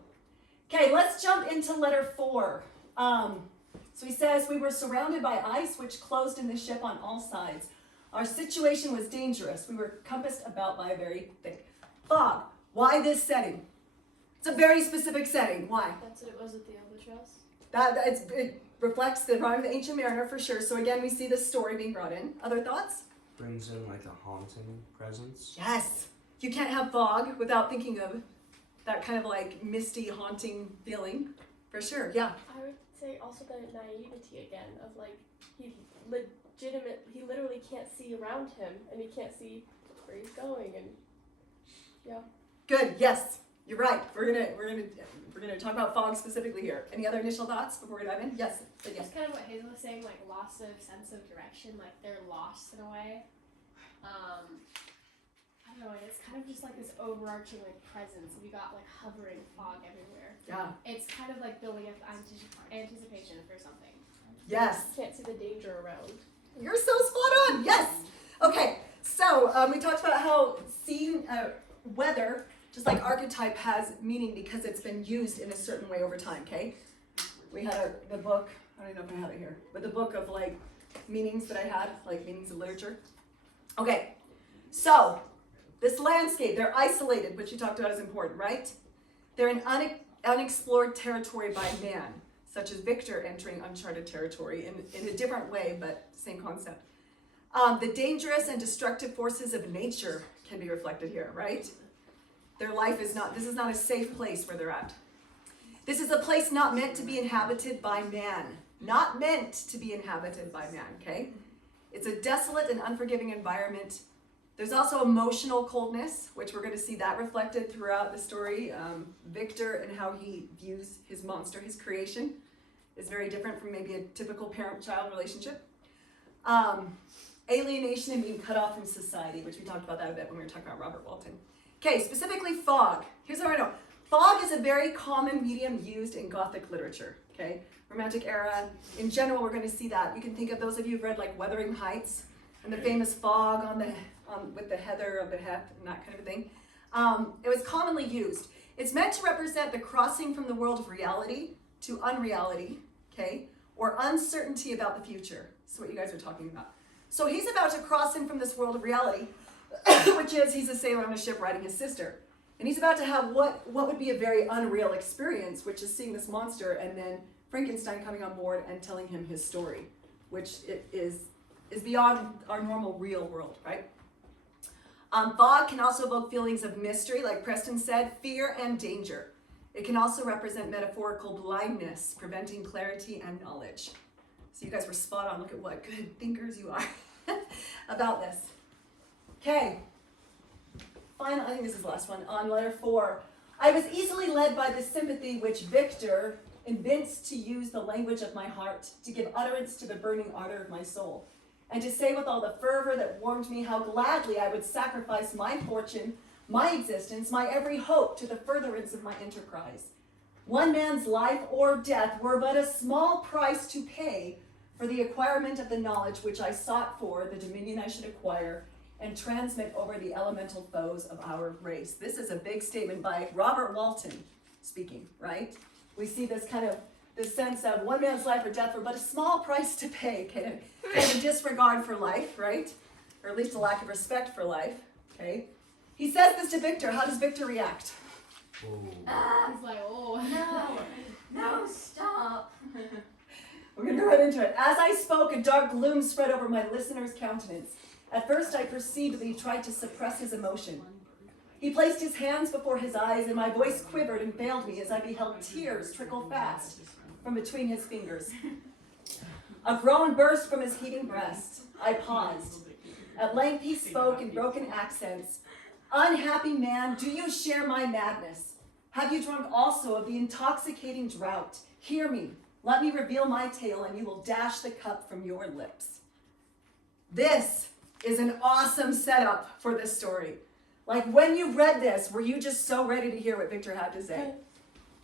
Okay, let's jump into letter 4. So he says, we were surrounded by ice which closed in the ship on all sides. Our situation was dangerous. We were compassed about by a very thick fog. Why this setting? It's a very specific setting. Why? That's what it was with the albatross. It reflects the rhyme of the ancient mariner for sure. So again, we see this story being brought in. Other thoughts? Brings in like a haunting presence. Yes. You can't have fog without thinking of that kind of like misty, haunting feeling. For sure, yeah. I would say also the naivety again of like he literally can't see around him and he can't see where he's going and yeah. Good. Yes, you're right. We're gonna talk about fog specifically here. Any other initial thoughts before we dive in? Yes. But yes. It's kind of what Hazel was saying, like loss of sense of direction, like they're lost in a way. I don't know, and it's kind of just like this overarching like presence. You got like hovering fog everywhere. Yeah. It's kind of like building up anticipation for something. Yes. Can't see the danger around. You're so spot on. Yes. Okay. So we talked about how seeing weather, just like archetype, has meaning because it's been used in a certain way over time. Okay. We had the book. I don't know if I have it here, but the book of like meanings that I had, like meanings of literature. Okay. So this landscape, they're isolated, which you talked about is important, right? They're in unexplored territory by man, such as Victor entering uncharted territory in a different way, but same concept. The dangerous and destructive forces of nature can be reflected here, right? Their life is not, this is not a safe place where they're at. This is a place not meant to be inhabited by man. Not meant to be inhabited by man, okay? It's a desolate and unforgiving environment. There's also emotional coldness, which we're going to see that reflected throughout the story. Victor and how he views his monster, his creation, is very different from maybe a typical parent-child relationship. Alienation and being cut off from society, which we talked about that a bit when we were talking about Robert Walton. Okay, specifically fog. Here's how I know. Fog is a very common medium used in Gothic literature, okay? Romantic era. In general, we're going to see that. You can think of those of you who've read like Wuthering Heights and the famous fog with the heather of the Heth and that kind of a thing. It was commonly used. It's meant to represent the crossing from the world of reality to unreality, okay? Or uncertainty about the future. That's what you guys are talking about. So he's about to cross in from this world of reality, which is he's a sailor on a ship riding his sister. And he's about to have what would be a very unreal experience, which is seeing this monster and then Frankenstein coming on board and telling him his story, which is beyond our normal real world, right? Fog can also evoke feelings of mystery, like Preston said, fear and danger. It can also represent metaphorical blindness, preventing clarity and knowledge. So you guys were spot on. Look at what good thinkers you are about this. Okay. Final, I think this is the last one, on letter 4. I was easily led by the sympathy which Victor evinced to use the language of my heart, to give utterance to the burning ardor of my soul, and to say with all the fervor that warmed me how gladly I would sacrifice my fortune, my existence, my every hope to the furtherance of my enterprise. One man's life or death were but a small price to pay for the acquirement of the knowledge which I sought for, the dominion I should acquire, and transmit over the elemental foes of our race. This is a big statement by Robert Walton speaking, right? We see this kind of this sense of one man's life or death were but a small price to pay, kind of disregard for life, right? Or at least a lack of respect for life, okay? He says this to Victor. How does Victor react? Oh. He's like, oh. No, stop. We're gonna go right into it. As I spoke, a dark gloom spread over my listener's countenance. At first I perceived that he tried to suppress his emotion. He placed his hands before his eyes, and my voice quivered and failed me as I beheld tears trickle fast from between his fingers. A groan burst from his heaving breast. I paused. At length he spoke in broken accents. Unhappy man, do you share my madness? Have you drunk also of the intoxicating draught? Hear me. Let me reveal my tale, and you will dash the cup from your lips. This is an awesome setup for this story. Like, when you read this, were you just so ready to hear what Victor had to say?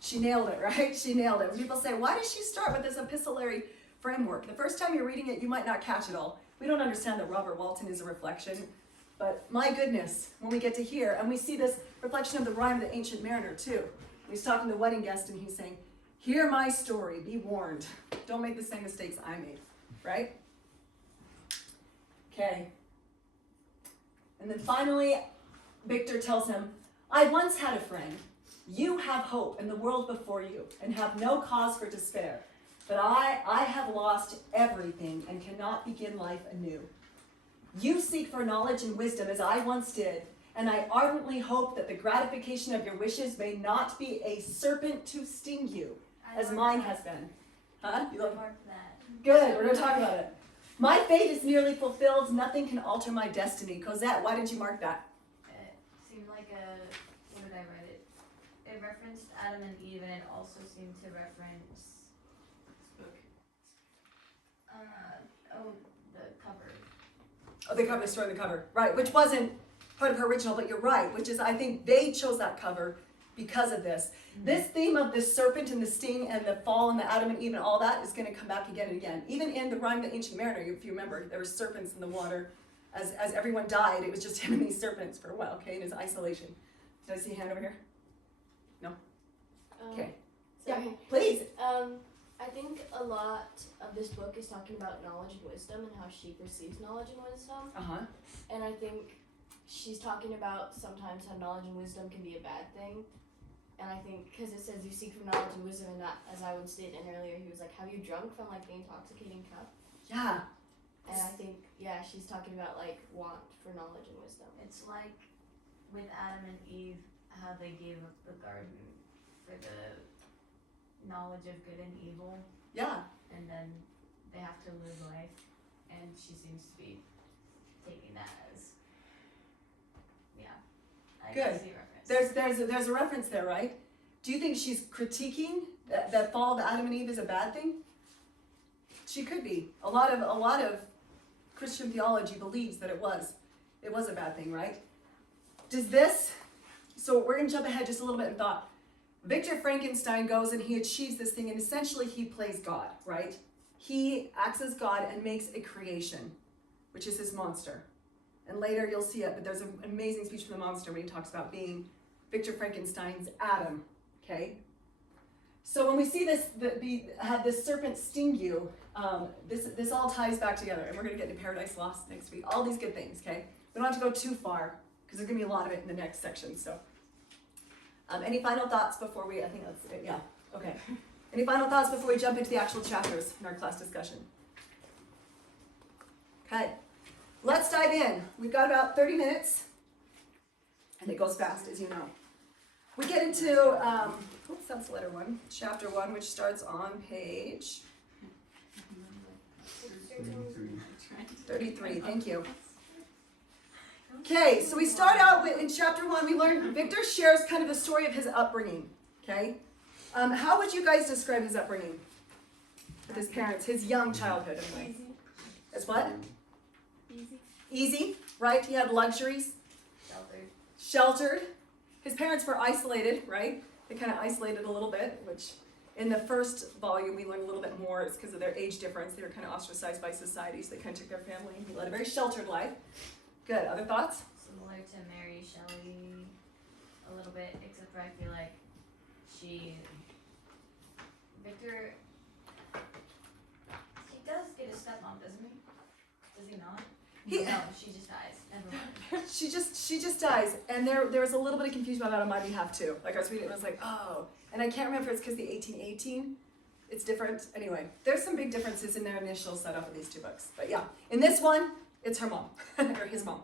She nailed it, right? She nailed it. When people say, why does she start with this epistolary framework? The first time you're reading it, you might not catch it all. We don't understand that Robert Walton is a reflection. But my goodness, when we get to here, and we see this reflection of the rhyme of the Ancient Mariner, too. He's talking to the wedding guest, and he's saying, hear my story, be warned. Don't make the same mistakes I made, right? Okay. And then finally, Victor tells him, I once had a friend. You have hope in the world before you and have no cause for despair. But I have lost everything and cannot begin life anew. You seek for knowledge and wisdom as I once did, and I ardently hope that the gratification of your wishes may not be a serpent to sting you, as mine has been. Huh? You like that? Good, we're going to talk about it. My fate is nearly fulfilled. Nothing can alter my destiny. Cosette, why did you mark that? It seemed like what did I write it? It referenced Adam and Eve, and it also seemed to reference, the cover. Oh, the cover, the story on the cover. Right, which wasn't part of her original, but you're right, which is, I think they chose that cover because of this. This theme of the serpent and the sting and the fall and the Adam and Eve and all that is going to come back again and again. Even in the rhyme of the Ancient Mariner, if you remember, there were serpents in the water. As everyone died, it was just him and these serpents for a while, okay, in his isolation. Did I see a hand over here? No? Okay. Sorry. Yeah, please. I think a lot of this book is talking about knowledge and wisdom and how she perceives knowledge and wisdom. Uh-huh. And I think she's talking about sometimes how knowledge and wisdom can be a bad thing. And I think, because it says you seek for knowledge and wisdom, and that, as I would state in earlier, he was like, have you drunk from, like, the intoxicating cup? Yeah. And I think, yeah, she's talking about, like, want for knowledge and wisdom. It's like with Adam and Eve, how they gave up the garden for the knowledge of good and evil, Yeah. and then they have to live life, and she seems to be taking that as, yeah, I Good. see a reference. There's a reference there, right? Do you think she's critiquing that fall of Adam and Eve is a bad thing? She could be. A lot of Christian theology believes that it was a bad thing, right? Does this? So we're gonna jump ahead just a little bit in thought. Victor Frankenstein goes and he achieves this thing, and essentially he plays God, right? He acts as God and makes a creation, which is his monster. And later you'll see it, but there's an amazing speech from the monster when he talks about being Victor Frankenstein's Adam, okay? So when we see this, have this serpent sting you, this all ties back together, and we're going to get into Paradise Lost next week. All these good things, okay? We don't have to go too far, because there's going to be a lot of it in the next section, so. Any final thoughts before we, I think that's it, yeah, okay. Any final thoughts before we jump into the actual chapters in our class discussion? Okay, let's dive in. We've got about 30 minutes, and it goes fast, as you know. We get into, that's letter 1, chapter 1, which starts on page 33, thank you. Okay, so we start out with, in chapter 1, we learn Victor shares kind of a story of his upbringing, okay? How would you guys describe his upbringing with his parents, his young childhood anyway? Easy. As what? Easy. Easy, right? He had luxuries. Sheltered. His parents were isolated, right? They kind of isolated a little bit, which in the first volume we learned a little bit more. It's because of their age difference. They were kind of ostracized by society, so they kind of took their family. He led a very sheltered life. Good. Other thoughts? Similar to Mary Shelley a little bit, except for I feel like Victor, he does get a stepmom, doesn't he? Does he not? He- No, she just dies. Never mind. She just dies, and there was a little bit of confusion about that on my behalf too. Like I was reading it, and I was like, oh, and I can't remember if it's because the 1818. It's different. Anyway, there's some big differences in their initial setup of these two books. But yeah, in this one, it's her mom or his mom.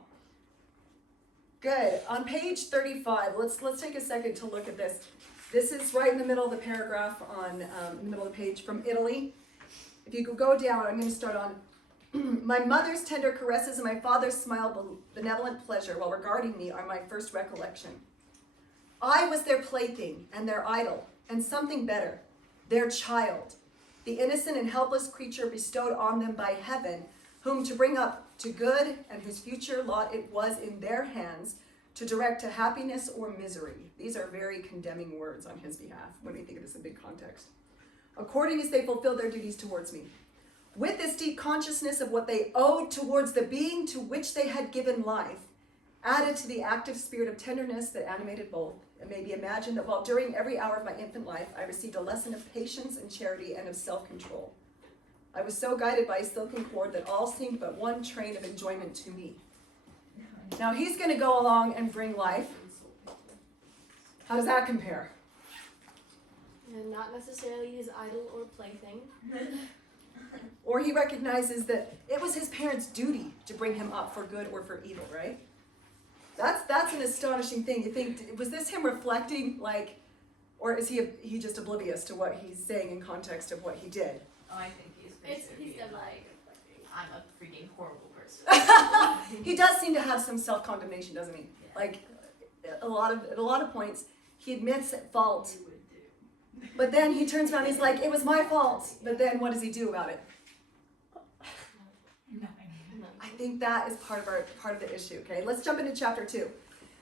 Good. On page 35, let's take a second to look at this. This is right in the middle of the paragraph on in the middle of the page from Italy. If you could go down, I'm going to start on. My mother's tender caresses and my father's smile benevolent pleasure while regarding me are my first recollection. I was their plaything and their idol, and something better, their child, the innocent and helpless creature bestowed on them by heaven, whom to bring up to good and whose future lot it was in their hands to direct to happiness or misery. These are very condemning words on his behalf when we think of this in big context. According as they fulfilled their duties towards me. With this deep consciousness of what they owed towards the being to which they had given life, added to the active spirit of tenderness that animated both, it may be imagined that while during every hour of my infant life, I received a lesson of patience and charity and of self-control. I was so guided by a silken cord that all seemed but one train of enjoyment to me. Now he's going to go along and bring life. How does that compare? And not necessarily his idol or plaything. Or he recognizes that it was his parents' duty to bring him up for good or for evil, right? That's an astonishing thing. You think, was this him reflecting, like, or is he just oblivious to what he's saying in context of what he did? Oh, I think he's He's being definitely like, I'm a freaking horrible person. He does seem to have some self-condemnation, doesn't he? Yeah. Like, at a lot of points, he admits at fault, but then he turns around and he's like, it was my fault. But then what does he do about it? I think that is part of the issue. Okay, let's jump into chapter 2.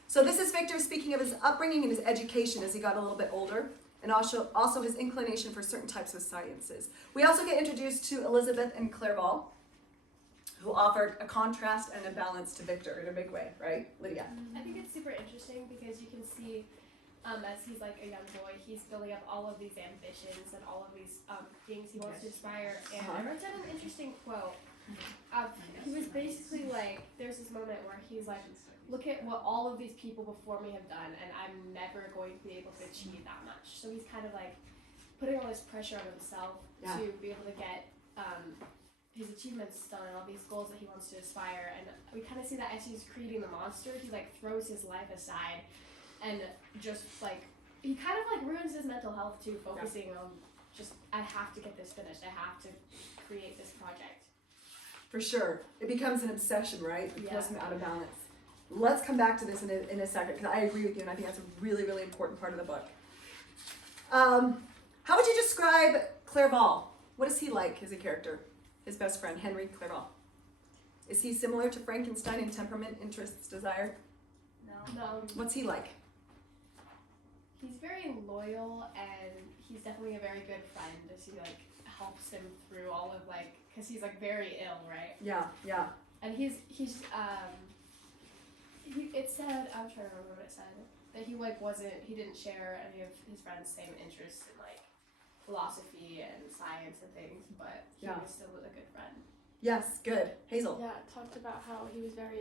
So this is Victor speaking of his upbringing and his education as he got a little bit older, and also his inclination for certain types of sciences. We also get introduced to Elizabeth and Clairval, who offered a contrast and a balance to Victor in a big way, right, Lydia? I think it's super interesting because you can see as he's like a young boy, he's building up all of these ambitions and all of these things he wants to aspire. And I wrote down an interesting quote. He was basically like, there's this moment where he's like, look at what all of these people before me have done, and I'm never going to be able to achieve that much. So he's kind of like putting all this pressure on himself to be able to get his achievements done and all these goals that he wants to aspire. And we kind of see that as he's creating the monster, he like throws his life aside and just like, he kind of like ruins his mental health too, focusing on just, I have to get this finished, I have to create this project. For sure. It becomes an obsession, right? It Yeah. pulls him out of balance. Let's come back to this in a second, because I agree with you, and I think that's a really, really important part of the book. How would you describe Clairval? What is he like as a character? His best friend, Henry Clairval. Is he similar to Frankenstein in temperament, interests, desire? No. What's he like? He's very loyal, and he's definitely a very good friend as he like helps him through all of like, because he's like very ill, right? Yeah. And it said, I'm trying to remember what it said, that he didn't share any of his friends' same interests in like philosophy and science and things, but he was still a good friend. Yes, good. Hazel. Yeah, it talked about how he was very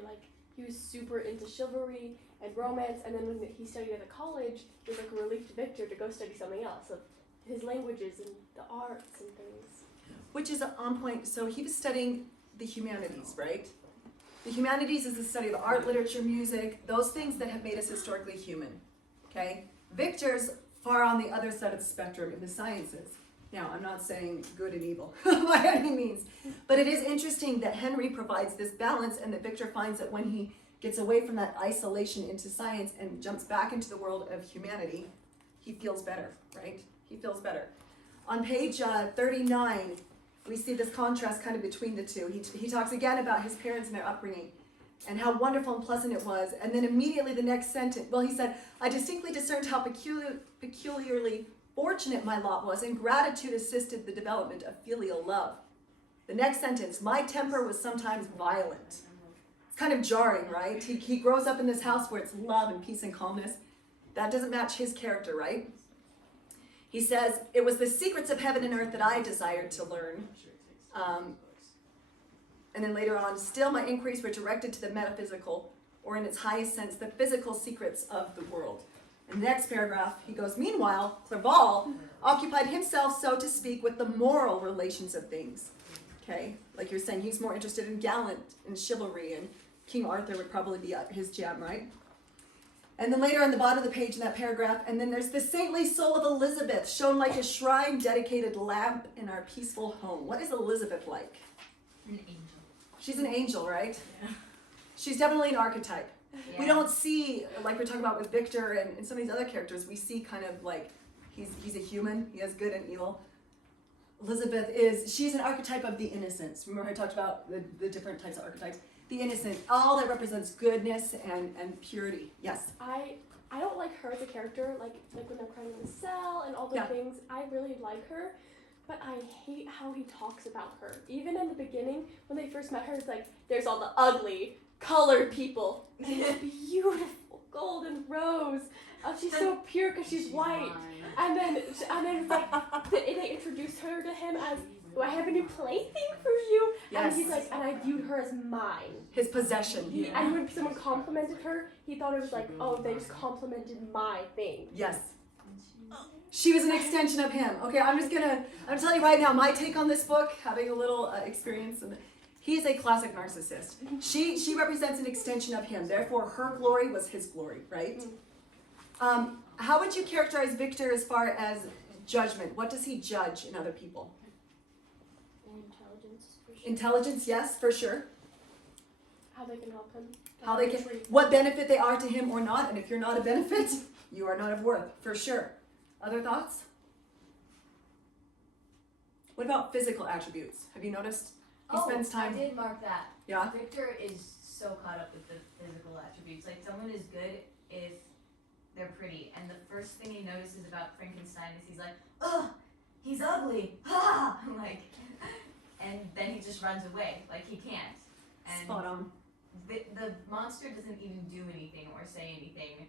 he was super into chivalry and romance, and then when he studied at a college, it was like a relief to Victor to go study something else, of his languages and the arts and things. Which is on point. So he was studying the humanities, right? The humanities is the study of art, literature, music, those things that have made us historically human, okay? Victor's far on the other side of the spectrum in the sciences. Now, I'm not saying good and evil by any means, but it is interesting that Henry provides this balance and that Victor finds that when he gets away from that isolation into science and jumps back into the world of humanity, he feels better, right? He feels better. On page 39, we see this contrast kind of between the two. He talks again about his parents and their upbringing and how wonderful and pleasant it was. And then immediately the next sentence, well, he said, I distinctly discerned how peculiarly fortunate my lot was, and gratitude assisted the development of filial love. The next sentence, my temper was sometimes violent. It's kind of jarring, right? He grows up in this house where it's love and peace and calmness. That doesn't match his character, right? He says, it was the secrets of heaven and earth that I desired to learn. And then later on, still my inquiries were directed to the metaphysical, or in its highest sense, the physical secrets of the world. In the next paragraph, he goes, meanwhile, Clerval occupied himself, so to speak, with the moral relations of things. Okay, like you're saying, he's more interested in gallant and chivalry, and King Arthur would probably be his jam, right? And then later on the bottom of the page in that paragraph, and then there's the saintly soul of Elizabeth, shown like a shrine-dedicated lamp in our peaceful home. What is Elizabeth like? An angel. She's an angel, right? Yeah. She's definitely an archetype. Yeah. We don't see, like we're talking about with Victor and some of these other characters, we see kind of like he's a human, he has good and evil. Elizabeth she's an archetype of the innocence. Remember I talked about the different types of archetypes? The innocent, all that represents goodness and purity. Yes? I don't like her as a character, like when they're crying in the cell and all those Yeah. things. I really like her, but I hate how he talks about her. Even in the beginning, when they first met her, it's like, there's all the ugly, colored people, and the beautiful golden rose. Oh, she's so pure because she's white. And then it's like, they introduced her to him as, do I have a new plaything for you? Yes. And he's like, and I viewed her as mine. His possession. And when someone complimented her, he thought it was like, oh, they just complimented my thing. Yes. She was an extension of him. Okay, I'm telling you right now, my take on this book, having a little experience, and he's a classic narcissist. She represents an extension of him. Therefore, her glory was his glory, right? How would you characterize Victor as far as judgment? What does he judge in other people? Intelligence, for sure. Intelligence, yes, for sure. How they can help him. How they can, what benefit they are to him or not, and if you're not a benefit, you are not of worth, for sure. Other thoughts? What about physical attributes? Have you noticed? He spends time. I did mark that. Yeah. Victor is so caught up with the physical attributes. Like, someone is good if they're pretty, and the first thing he notices about Frankenstein is he's like, ugh, he's ugly, ha! Like, and then he just runs away, like he can't. And Spot on. the monster doesn't even do anything or say anything,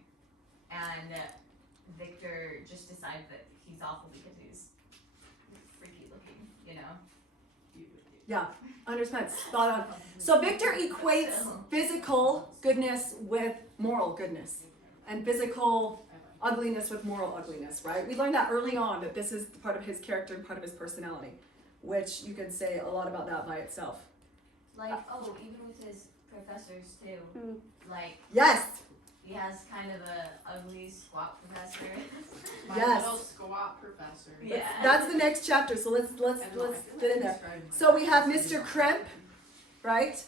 and Victor just decides that he's awful because he's freaky looking, you know? Yeah, understand. Spot on. So Victor equates physical goodness with moral goodness, and physical ugliness with moral ugliness, right? We learned that early on, that this is part of his character and part of his personality, which you could say a lot about that by itself. Like, even with his professors too. Like, Yes. he has kind of a ugly squat professor. My Yes. little squat professor. Yeah. That's the next chapter, so let's get in there. So we have Mr. Kremp, right?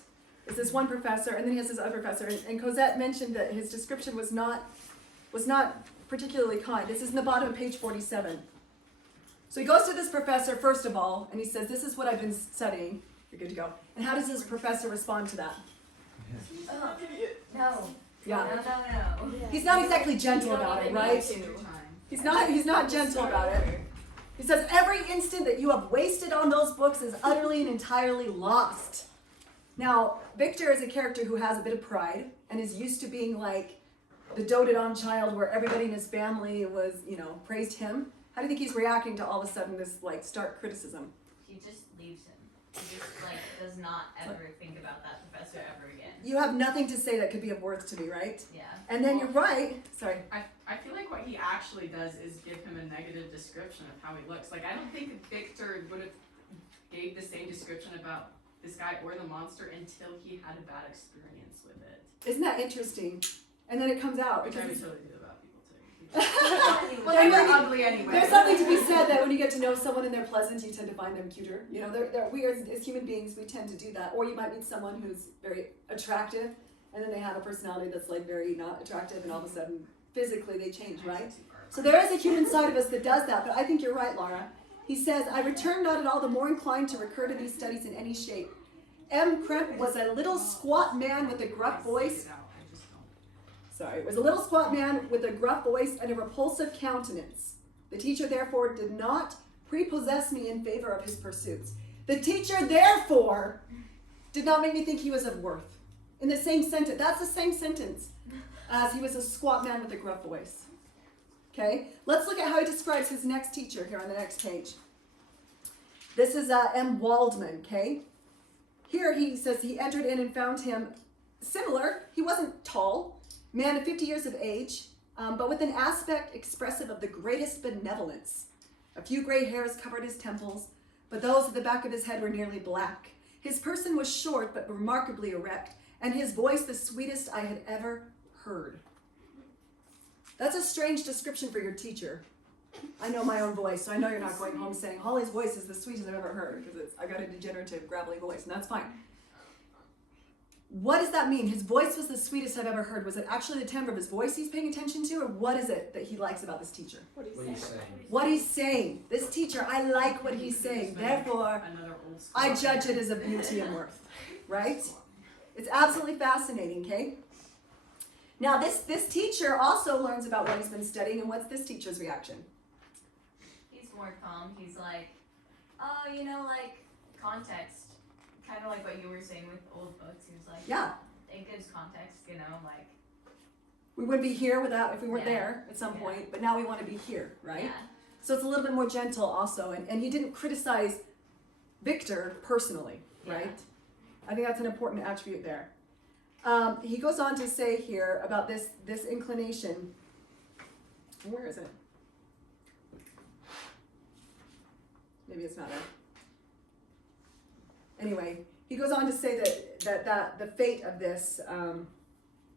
Is this one professor, and then he has this other professor. And Cosette mentioned that his description was not particularly kind. This is in the bottom of page 47. So he goes to this professor first of all, and he says, "This is what I've been studying." You're good to go. And how does this professor respond to that? No. Yeah. No. He's not exactly gentle about it, right? He's not gentle about it. He says, "Every instant that you have wasted on those books is utterly and entirely lost." Now, Victor is a character who has a bit of pride and is used to being like the doted on child where everybody in his family was, praised him. How do you think he's reacting to all of a sudden this stark criticism? He just leaves him. He just does not ever think about that professor ever again. You have nothing to say that could be of worth to me, right? Yeah. And then you're right. Sorry. I feel like what he actually does is give him a negative description of how he looks. Like, I don't think Victor would have gave the same description about this guy or the monster until he had a bad experience with it. Isn't that interesting? And then it comes out. Which I because would totally do about people too. Well, They were then ugly anyway. there's something to be said that when you get to know someone and they're pleasant, you tend to find them cuter. We as human beings, we tend to do that. Or you might meet someone who's very attractive, and then they have a personality that's very not attractive, and all of a sudden, physically, they change, right? So there is a human side of us that does that, but I think you're right, Laura. He says, "I return not at all the more inclined to recur to these studies in any shape. M. Kremp was a little squat man with a gruff voice. Was a little squat man with a gruff voice and a repulsive countenance. The teacher, therefore, did not prepossess me in favor of his pursuits. The teacher, therefore, did not make me think he was of worth." In the same sentence. That's the same sentence as he was a squat man with a gruff voice. Okay? Let's look at how he describes his next teacher here on the next page. This is M. Waldman, okay? here he says he entered in and found him similar. He wasn't tall, man of 50 years of age, but with an aspect expressive of the greatest benevolence. A few gray hairs covered his temples, but those at the back of his head were nearly black. His person was short but remarkably erect, and his voice the sweetest I had ever heard. That's a strange description for your teacher. I know my own voice, so I know you're not going home saying, Holly's voice is the sweetest I've ever heard, because I've got a degenerative, gravelly voice, and that's fine. What does that mean? His voice was the sweetest I've ever heard. Was it actually the timbre of his voice he's paying attention to, or what is it that he likes about this teacher? What What are you saying? What he's saying. This teacher, I like what he's saying. Therefore, Another old school. I judge it as a beauty and worth. Right? It's absolutely fascinating, okay? Now, this teacher also learns about what he's been studying, and what's this teacher's reaction? He's more calm. He's like, oh, you know, like, context. Kind of like what you were saying with old books. He was like, Yeah. It gives context, you know, like. We wouldn't be here without if we weren't Yeah. there at some point, but now we want to be here, right? Yeah. So it's a little bit more gentle also, and he didn't criticize Victor personally, Yeah. right? I think that's an important attribute there. He goes on to say here about this inclination. Where is it? Maybe it's not there. Anyway, he goes on to say that the fate of this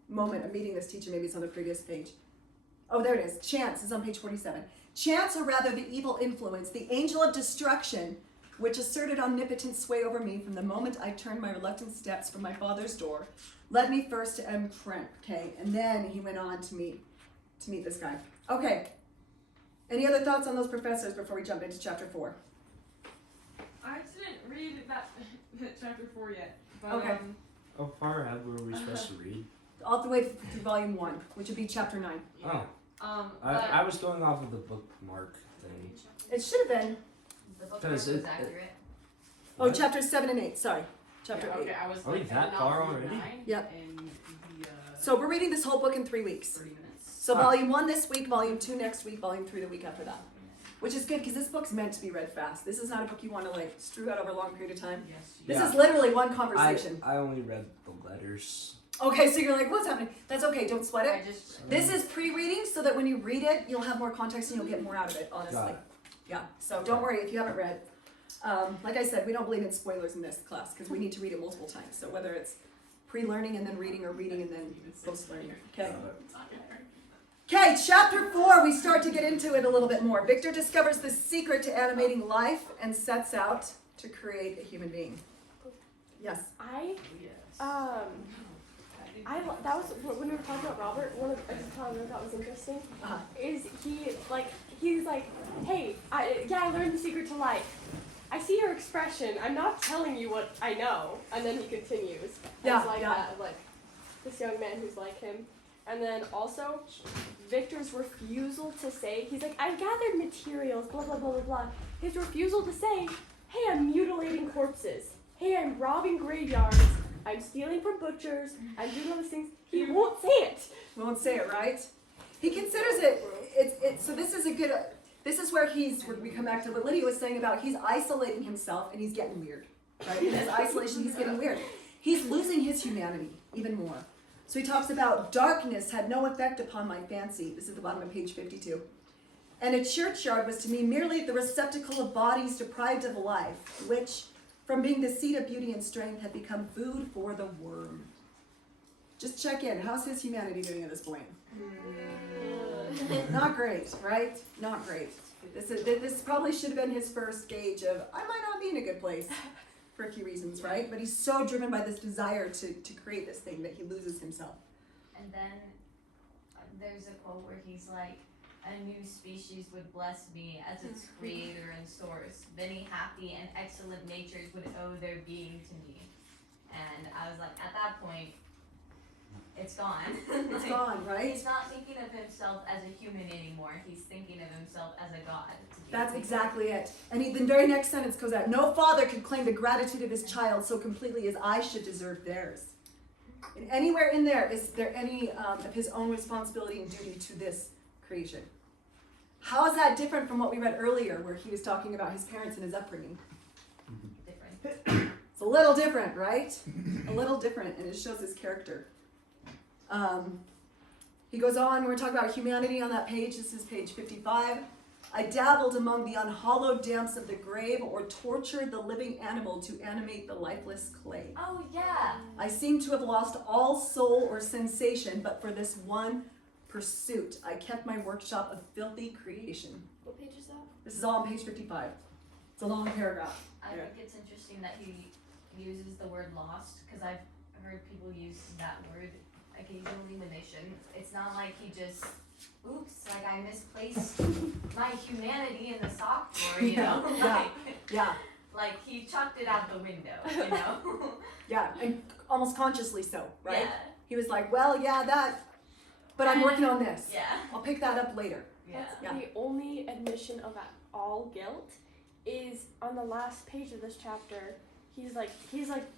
moment of meeting this teacher, maybe it's on the previous page. Oh, there it is. Chance is on page 47. Chance, or rather the evil influence, the angel of destruction, which asserted omnipotent sway over me from the moment I turned my reluctant steps from my father's door, led me first to M. Frank, okay, and then he went on to meet this guy. Okay. Any other thoughts on those professors before we jump into chapter 4? I didn't read that chapter 4 yet. But, Okay. How far ahead were we supposed to read? All the way through volume 1, which would be chapter 9. Oh, but I was going off of the bookmark thing. It should have been. The book Does was it- accurate. Oh, chapters 7 and 8. Sorry, chapter 8. Okay, I was Are we like, that not far read already? 9 Yep. in the So we're reading this whole book in 3 weeks. 30 minutes. So volume 1 this week, volume 2 next week, volume 3 the week after that. Which is good because this book's meant to be read fast. This is not a book you want to like strew out over a long period of time. Yes. This Yeah. is literally one conversation. I only read the letters. Okay, so you're like, what's happening? That's okay, don't sweat it. I just. This is pre-reading so that when you read it, you'll have more context and you'll get more out of it, honestly. Got it. Yeah, so don't worry if you haven't read. Like I said, we don't believe in spoilers in this class because we need to read it multiple times. So whether it's pre-learning and then reading or reading and then post-learning. Okay. Okay, chapter 4, we start to get into it a little bit more. Victor discovers the secret to animating life and sets out to create a human being. Yes. That was when we were talking about Robert. One of I just thought that was interesting. Uh-huh. Is he's like, hey, I learned the secret to life. I see your expression. I'm not telling you what I know. And then he continues. Yeah, It's like yeah. that, like this young man who's like him. And then also, Victor's refusal to say, he's like, I've gathered materials, blah, blah, blah, blah, blah. His refusal to say, hey, I'm mutilating corpses. Hey, I'm robbing graveyards. I'm stealing from butchers. I'm doing all these things. He won't say it. We won't say it, right? He considers it, so this is a good, this is where we come back to what Lydia was saying about he's isolating himself and he's getting weird, right? In his isolation, he's getting weird. He's losing his humanity even more. So he talks about darkness had no effect upon my fancy. This is the bottom of page 52. And a churchyard was to me merely the receptacle of bodies deprived of life, which, from being the seat of beauty and strength, had become food for the worm. Just check in. How's his humanity doing at this point? Not great, right? Not great. This probably should have been his first gauge of, I might not be in a good place for a few reasons, right? But he's so driven by this desire to create this thing that he loses himself. And then there's a quote where he's like, a new species would bless me as its creator and source. Many happy and excellent natures would owe their being to me. And I was like, at that point, it's gone. It's gone, right? He's not thinking of himself as a human anymore. He's thinking of himself as a god. That's exactly it. And the very next sentence goes out, no father could claim the gratitude of his child so completely as I should deserve theirs. And anywhere in there, is there any of his own responsibility and duty to this creation? How is that different from what we read earlier where he was talking about his parents and his upbringing? Different. It's a little different, right? A little different, and it shows his character. He goes on, we're talking about humanity on that page. This is page 55. I dabbled among the unhallowed damps of the grave, or tortured the living animal to animate the lifeless clay. Oh, yeah. I seem to have lost all soul or sensation, but for this one pursuit, I kept my workshop a filthy creation. What page is that? This is all on page 55. It's a long paragraph. I think it's interesting that he uses the word lost, because I've heard people use that word occasionally when they shouldn't. It's not like he just, oops, like I misplaced my humanity in the sock drawer, you know? Yeah. Like he chucked it out the window, you know? Yeah, and almost consciously so, right? Yeah. He was like, well, yeah, that, but I'm working on this. Yeah. I'll pick that up later. Yeah. The only admission of all guilt is on the last page of this chapter. He's like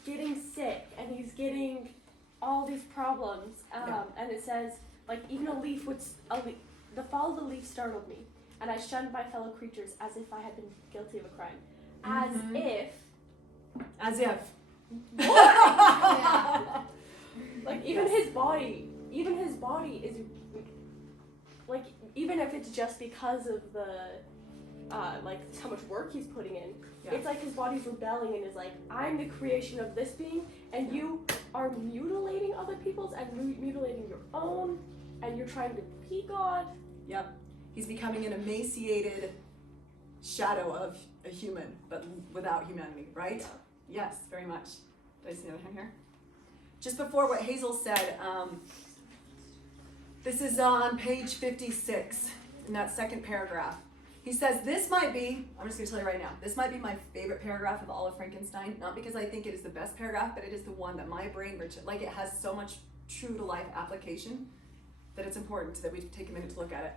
getting sick and he's getting all these problems. And it says like even the fall of the leaf startled me, and I shunned my fellow creatures as if I had been guilty of a crime. As if. Yeah. Like even his body is like, even if it's just because of the like how much work he's putting in, it's like his body's rebelling and is like, I'm the creation of this being, and you are mutilating other people's and mutilating your own, and you're trying to be God. Yep. He's becoming an emaciated shadow of a human, but without humanity, right? Yes, very much. Did I see another hand here? Just before what Hazel said, this is on page 56 in that second paragraph. He says, this might be, I'm just going to tell you right now, this might be my favorite paragraph of all of Frankenstein, not because I think it is the best paragraph, but it is the one that my brain, like it has so much true to life application that it's important that we take a minute to look at it.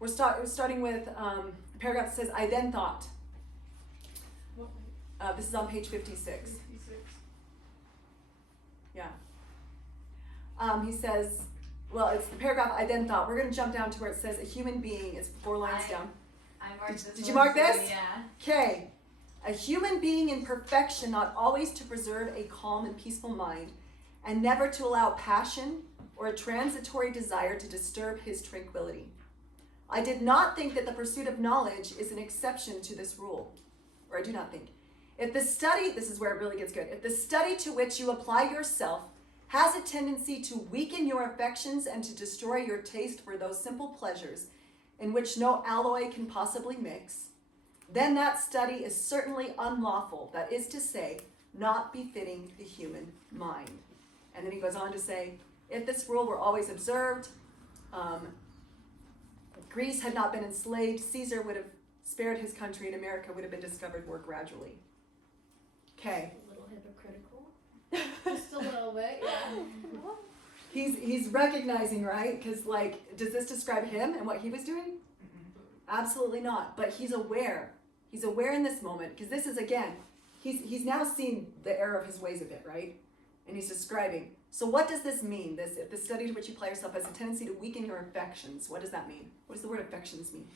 We're starting with a paragraph that says, I then thought. This is on page 56. Yeah. He says, well, it's the paragraph I then thought. We're going to jump down to where it says a human being. It's 4 lines down. I marked this. Did you mark this? Yeah. Okay. A human being in perfection, not always to preserve a calm and peaceful mind, and never to allow passion or a transitory desire to disturb his tranquility. I did not think that the pursuit of knowledge is an exception to this rule. Or I do not think. If the study, this is where it really gets good, if the study to which you apply yourself has a tendency to weaken your affections and to destroy your taste for those simple pleasures in which no alloy can possibly mix, then that study is certainly unlawful, that is to say, not befitting the human mind. And then he goes on to say, if this rule were always observed, Greece had not been enslaved, Caesar would have spared his country, and America would have been discovered more gradually. Okay. A little hypocritical. Just a little bit, yeah. He's recognizing, right? Because, like, does this describe him and what he was doing? Absolutely not. But he's aware. He's aware in this moment, because this is, again, he's now seen the error of his ways a bit, right? And he's describing. So what does this mean? This, if the study to which you apply yourself has a tendency to weaken your affections, what does that mean? What does the word affections mean?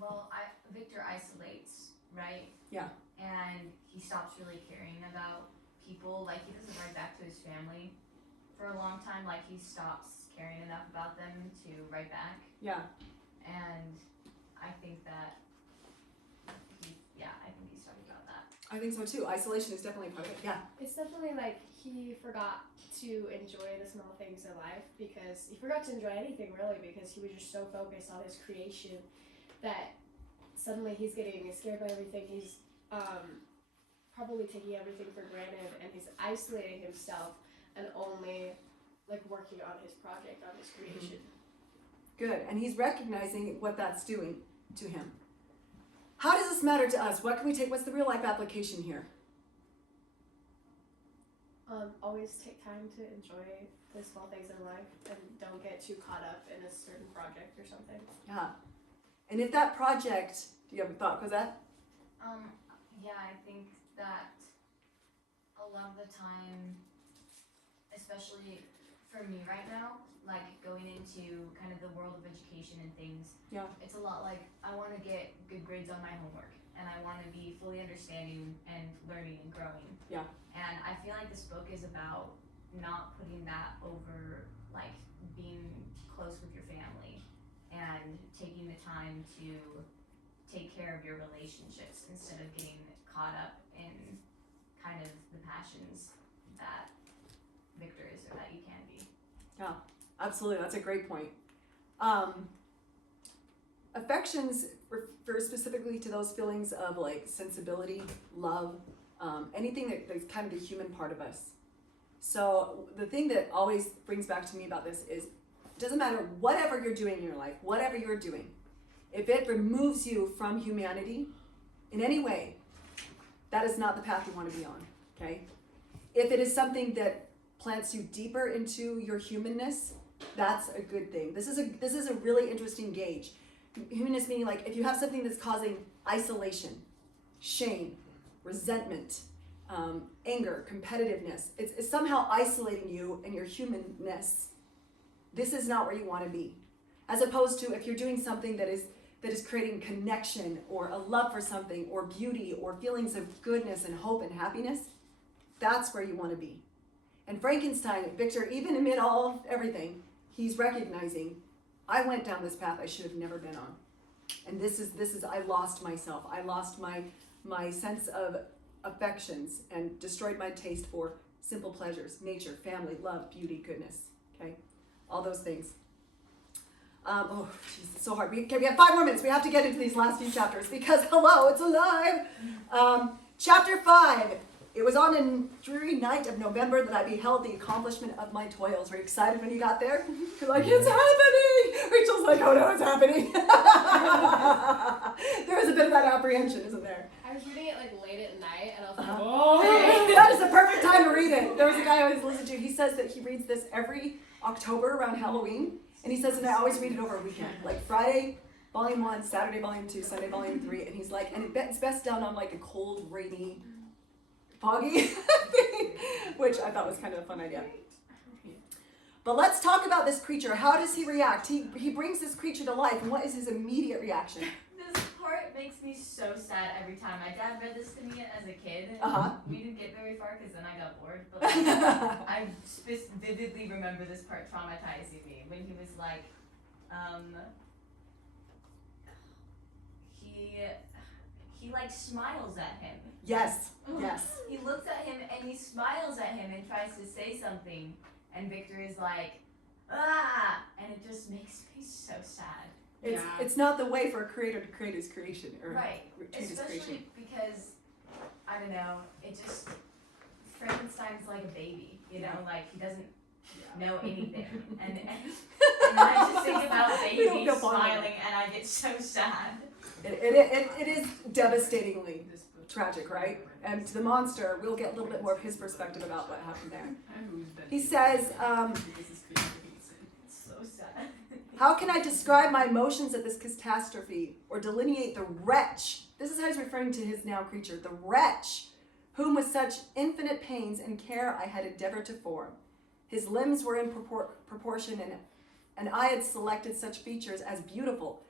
Well, Victor isolates, right? Yeah. And he stops really caring about people. Like, he doesn't write back to his family for a long time. Like, he stops caring enough about them to write back. Yeah. And I think that I think he's talking about that. I think so too. Isolation is definitely part of it. Yeah. It's definitely like he forgot to enjoy the small things in life, because he forgot to enjoy anything really, because he was just so focused on his creation that suddenly he's getting scared by everything. He's probably taking everything for granted, and he's isolating himself and only like working on his project, on his creation. Good. And he's recognizing what that's doing to him. How does this matter to us? What can we take? What's the real life application here? Always take time to enjoy the small things in life and don't get too caught up in a certain project or something. Yeah. And if that project, do you have a thought, Cosette? Yeah, I think that a lot of the time, especially for me right now, like going into kind of the world of education and things, Yeah. it's a lot like I want to get good grades on my homework and I want to be fully understanding and learning and growing. Yeah. And I feel like this book is about not putting that over like being close with your family and taking the time to take care of your relationships instead of getting caught up in kind of the passions that Victor is or that you can be. Yeah, absolutely. That's a great point. Affections refer specifically to those feelings of like sensibility, love, anything that's kind of the human part of us. So the thing that always brings back to me about this is, it doesn't matter whatever you're doing in your life, whatever you're doing, if it removes you from humanity in any way, that is not the path you want to be on, okay? If it is something that plants you deeper into your humanness, that's a good thing. This is a really interesting gauge. Humanness meaning like if you have something that's causing isolation, shame, resentment, anger, competitiveness, it's somehow isolating you and your humanness. This is not where you want to be. As opposed to if you're doing something that is creating connection or a love for something or beauty or feelings of goodness and hope and happiness, that's where you want to be. And Frankenstein, Victor, even amid all of everything, he's recognizing, I went down this path I should have never been on. And this is I lost myself. I lost my sense of affections and destroyed my taste for simple pleasures, nature, family, love, beauty, goodness. Okay? All those things. Oh, geez, it's so hard. We have 5 more minutes. We have to get into these last few chapters because, hello, it's alive. Chapter 5. It was on a dreary night of November that I beheld the accomplishment of my toils. Were you excited when you got there? You're like, it's happening! Rachel's like, oh no, it's happening. There was a bit of that apprehension, isn't there? I was reading it like late at night, and I was like, Oh! That is the perfect time to read it. There was a guy I always listened to. He says that he reads this every October around Halloween. And he says, and I always read it over a weekend. Like Friday, volume 1, Saturday, volume 2, Sunday, volume 3. And he's like, and it's best done on like a cold, rainy, foggy thing, which I thought was kind of a fun idea. But let's talk about this creature. How does he react? He brings this creature to life, and what is his immediate reaction? This part makes me so sad every time. My dad read this to me as a kid. We didn't get very far because then I got bored. But like, I vividly remember this part traumatizing me when he was like, he like smiles at him. Yes. He looks at him and he smiles at him and tries to say something, and Victor is like, ah, and it just makes me so sad. It's not the way for a creator to create his creation or right, treat his creation. especially because I don't know, it just Frankenstein's like a baby, you know, like he doesn't know anything, and I just think about babies smiling and I get so sad. It is devastatingly tragic, right? And to the monster, we'll get a little bit more of his perspective about what happened there. He says, It's so sad. how can I describe my emotions at this catastrophe or delineate the wretch? This is how he's referring to his now creature, the wretch, whom with such infinite pains and care I had endeavored to form. His limbs were in proportion, and I had selected such features as beautiful,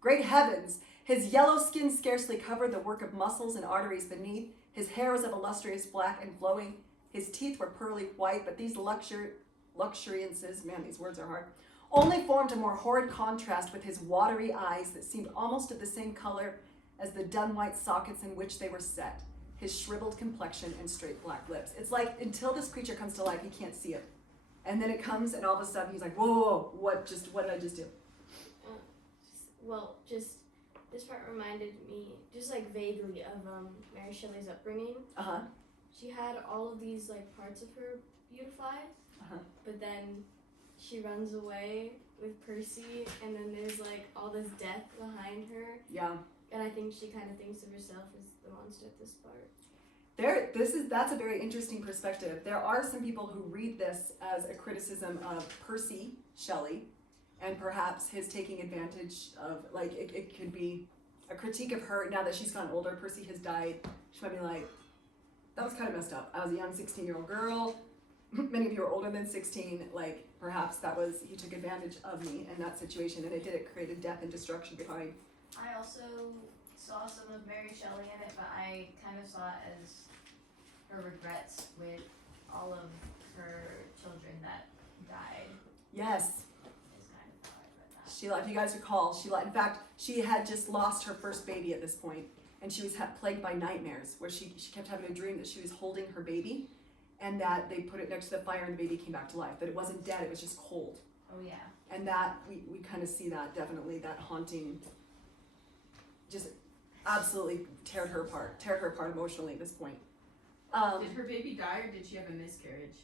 great heavens! His yellow skin scarcely covered the work of muscles and arteries beneath. His hair was of a lustrous black and flowing. His teeth were pearly white, but these luxuriances, man, these words are hard, only formed a more horrid contrast with his watery eyes that seemed almost of the same color as the dun white sockets in which they were set, his shriveled complexion and straight black lips. It's like until this creature comes to life, he can't see it. And then it comes, and all of a sudden he's like, whoa, what did I just do? This part reminded me, just like vaguely, of Mary Shelley's upbringing. She had all of these like parts of her beautified, but then she runs away with Percy, and then there's like all this death behind her. Yeah. And I think she kind of thinks of herself as the monster at this part. That's a very interesting perspective. There are some people who read this as a criticism of Percy Shelley, and perhaps his taking advantage of, like, it could be a critique of her now that she's gotten older. Percy has died. She might be like, that was kind of messed up. I was a young 16-year-old girl. many of you are older than 16, like perhaps he took advantage of me in that situation, and it created death and destruction behind. I also saw some of Mary Shelley in it, but I kind of saw it as her regrets with all of her children that died. Yes. Is kind of how I read that. Sheila, if you guys recall, in fact, she had just lost her first baby at this point, and she was plagued by nightmares where she kept having a dream that she was holding her baby, and that they put it next to the fire and the baby came back to life, but it wasn't dead, it was just cold. Oh yeah. And that, we kind of see that, definitely, that haunting, just absolutely teared her apart emotionally at this point. Did her baby die or did she have a miscarriage?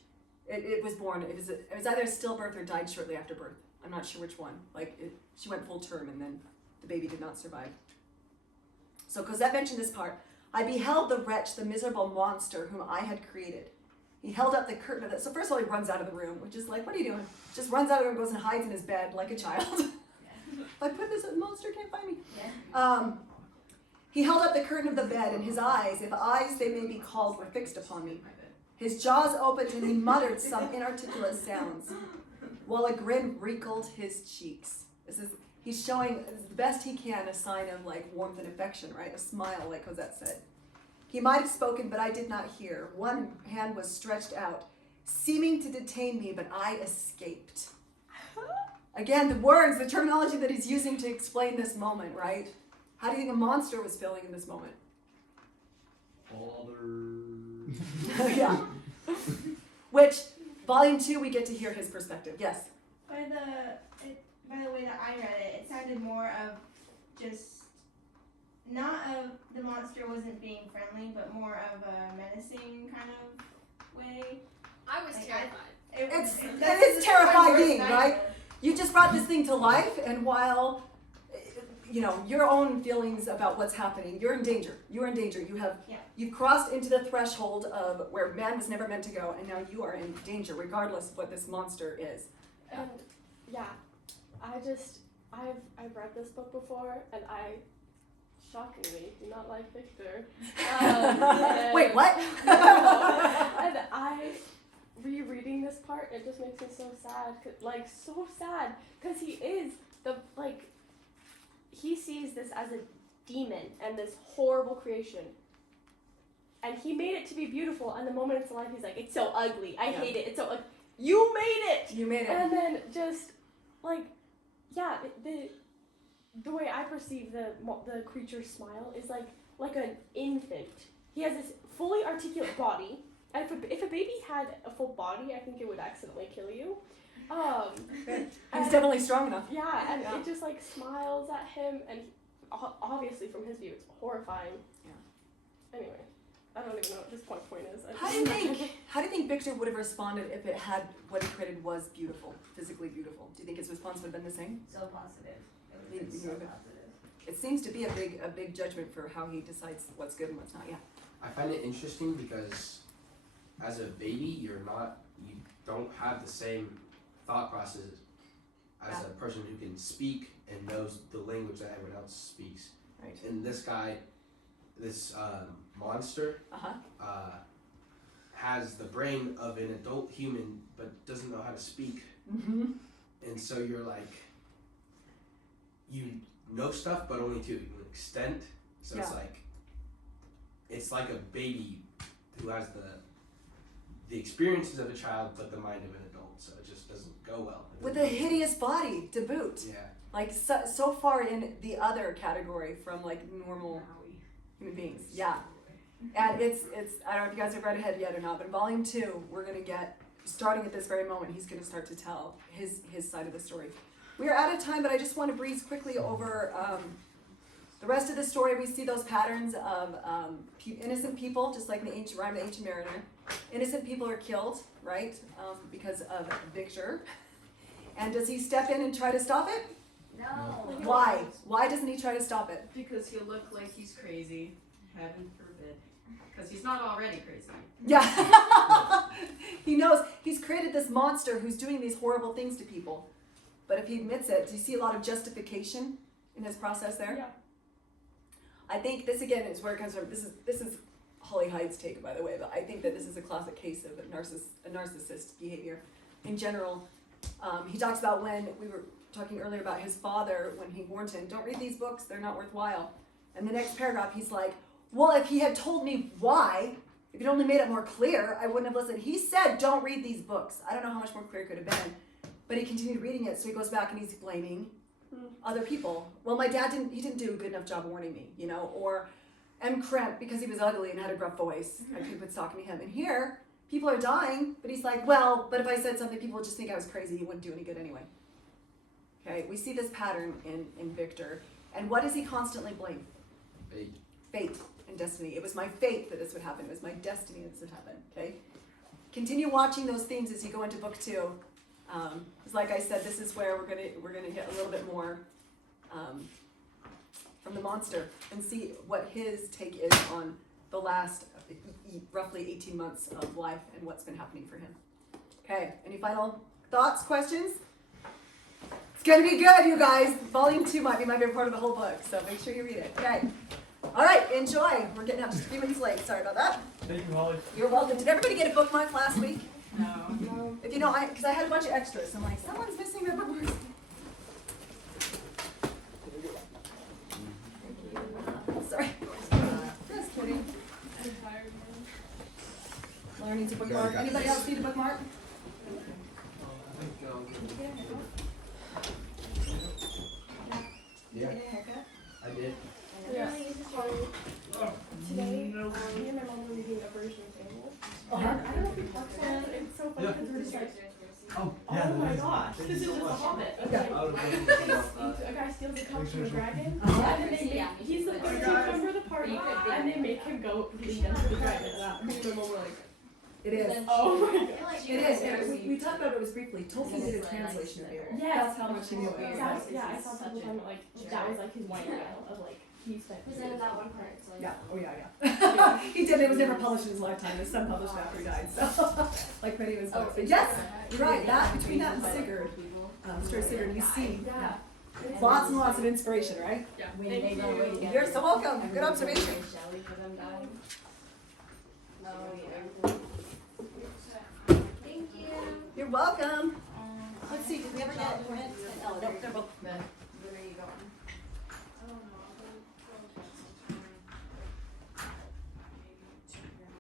It was born, it was either a stillbirth or died shortly after birth. I'm not sure which one. She went full term and then the baby did not survive. So Cosette mentioned this part. I beheld the wretch, the miserable monster whom I had created. He held up the curtain of it. So first of all, he runs out of the room, which is like, what are you doing? Just runs out of the room, goes and hides in his bed like a child. If I put this, monster can't find me. Yeah. He held up the curtain of the bed, and his eyes, if eyes they may be called, were fixed upon me. His jaws opened, and he muttered some inarticulate sounds, while a grin wrinkled his cheeks. He's showing, the best he can, a sign of like warmth and affection, right? A smile, like Cosette said. He might have spoken, but I did not hear. One hand was stretched out, seeming to detain me, but I escaped. Again, the words, the terminology that he's using to explain this moment, right? How do you think a monster was feeling in this moment? Yeah. Which, volume 2, we get to hear his perspective. Yes? By the way that I read it, it sounded more of just, not of the monster wasn't being friendly, but more of a menacing kind of way. I was Like, terrified. It is terrifying, right? You just brought this thing to life, and while, your own feelings about what's happening, you're in danger. You're in danger. You've crossed into the threshold of where man was never meant to go, and now you are in danger, regardless of what this monster is. And I've read this book before, and I shockingly do not like Victor. Wait, what? And rereading this part, it just makes me so sad, because he is he sees this as a demon and this horrible creation, and he made it to be beautiful, and the moment it's alive, he's like, it's so ugly, I hate it, it's so ugly. You made it! You made it. And then just, the way I perceive the creature's smile is like an infant. He has this fully articulate body, and if a baby had a full body, I think it would accidentally kill you. He's definitely strong enough. Yeah, and it just smiles at him, and obviously from his view, it's horrifying. Yeah. Anyway, I don't even know what this point is. How do you think Victor would have responded if it had what he created was beautiful, physically beautiful? Do you think his response would have been the same? So positive. It would be so positive. It seems to be a big judgment for how he decides what's good and what's not. Yeah. I find it interesting because as a baby, you don't have the same thought processes as a person who can speak and knows the language that everyone else speaks. Right. And this guy, this monster, has the brain of an adult human but doesn't know how to speak. Mm-hmm. And so you're like, you know stuff, but only to an extent. So it's like a baby who has the experiences of a child, but the mind of an adult. So it just doesn't go well. With a hideous body to boot. Yeah. So far in the other category from normal human beings. Yeah. And it's I don't know if you guys have read ahead yet or not, but in volume 2, we're gonna get, starting at this very moment, he's gonna start to tell his side of the story. We are out of time, but I just want to breeze quickly over the rest of the story. We see those patterns of innocent people, just like in the ancient rhyme, the Ancient Mariner. Innocent people are killed, right, because of Victor. And does he step in and try to stop it? No. Why? Why doesn't he try to stop it? Because he'll look like he's crazy. Heaven forbid. Because he's not already crazy. Yeah. He knows he's created this monster who's doing these horrible things to people. But if he admits it, do you see a lot of justification in his process there? Yeah. I think this again is where it comes from. This is Holly Hyde's take, by the way, but I think that this is a classic case of a narcissist behavior. In general, he talks about when we were talking earlier about his father, when he warned him, don't read these books, they're not worthwhile. And the next paragraph, he's like, well, if he had told me why, if he'd only made it more clear, I wouldn't have listened. He said, don't read these books. I don't know how much more clear it could have been. But he continued reading it, so he goes back and he's blaming other people. Well, my dad didn't do a good enough job warning me, you know, or M. Kremp, because he was ugly and had a gruff voice, and people would talking to him. And here, people are dying, but he's like, well, but if I said something, people would just think I was crazy. He wouldn't do any good anyway. Okay, we see this pattern in Victor. And what does he constantly blame? Fate. Fate and destiny. It was my fate that this would happen. It was my destiny that this would happen. Okay? Continue watching those themes as you go into book 2. Because like I said, this is where we're gonna get a little bit more from the monster and see what his take is on the last roughly 18 months of life and what's been happening for him. Okay, any final thoughts, questions? It's gonna be good, you guys. Volume 2 might be my favorite part of the whole book, so make sure you read it. Okay. All right, enjoy. We're getting out just a few minutes late. Sorry about that. Thank you, Holly. You're welcome. Did everybody get a bookmark last week? No. If you know, because I had a bunch of extras. I'm like, someone's missing their bookmarks. Sorry. Just kidding. Laura needs a bookmark. Anybody else need a bookmark? Yeah, Get a haircut? I did. Yeah. Today, me and my mom were reading a version of Animal. Uh-huh. And I don't know if we talked about it. It's so funny because we're just like, Oh, oh my gosh, this is just a hobbit. Yeah. A guy steals a cup from a dragon, Uh-huh. and then they make, he's the third member of the party, and they make him go lead them to the dragon. And me and my mom were like, It is. oh my gosh. It is. And we talked about it briefly. Tolkien did a translation of it. Yes. That's how much he knew it. Yeah, I saw people talking about like, that was like his one style of like, he spent. Presented that one part. So Yeah. Oh yeah. He did. It was never published in his lifetime. His son published after he died. So, like many of his books. But yes, you're right. That between that and Sigurd, story of Sigurd, you see lots and lots of inspiration, right? Yeah. when they run away together. You're so welcome. Good observation. Shall we for them die? Oh yeah. Thank you. You're welcome. Let's see. Did we ever get rent? Oh no.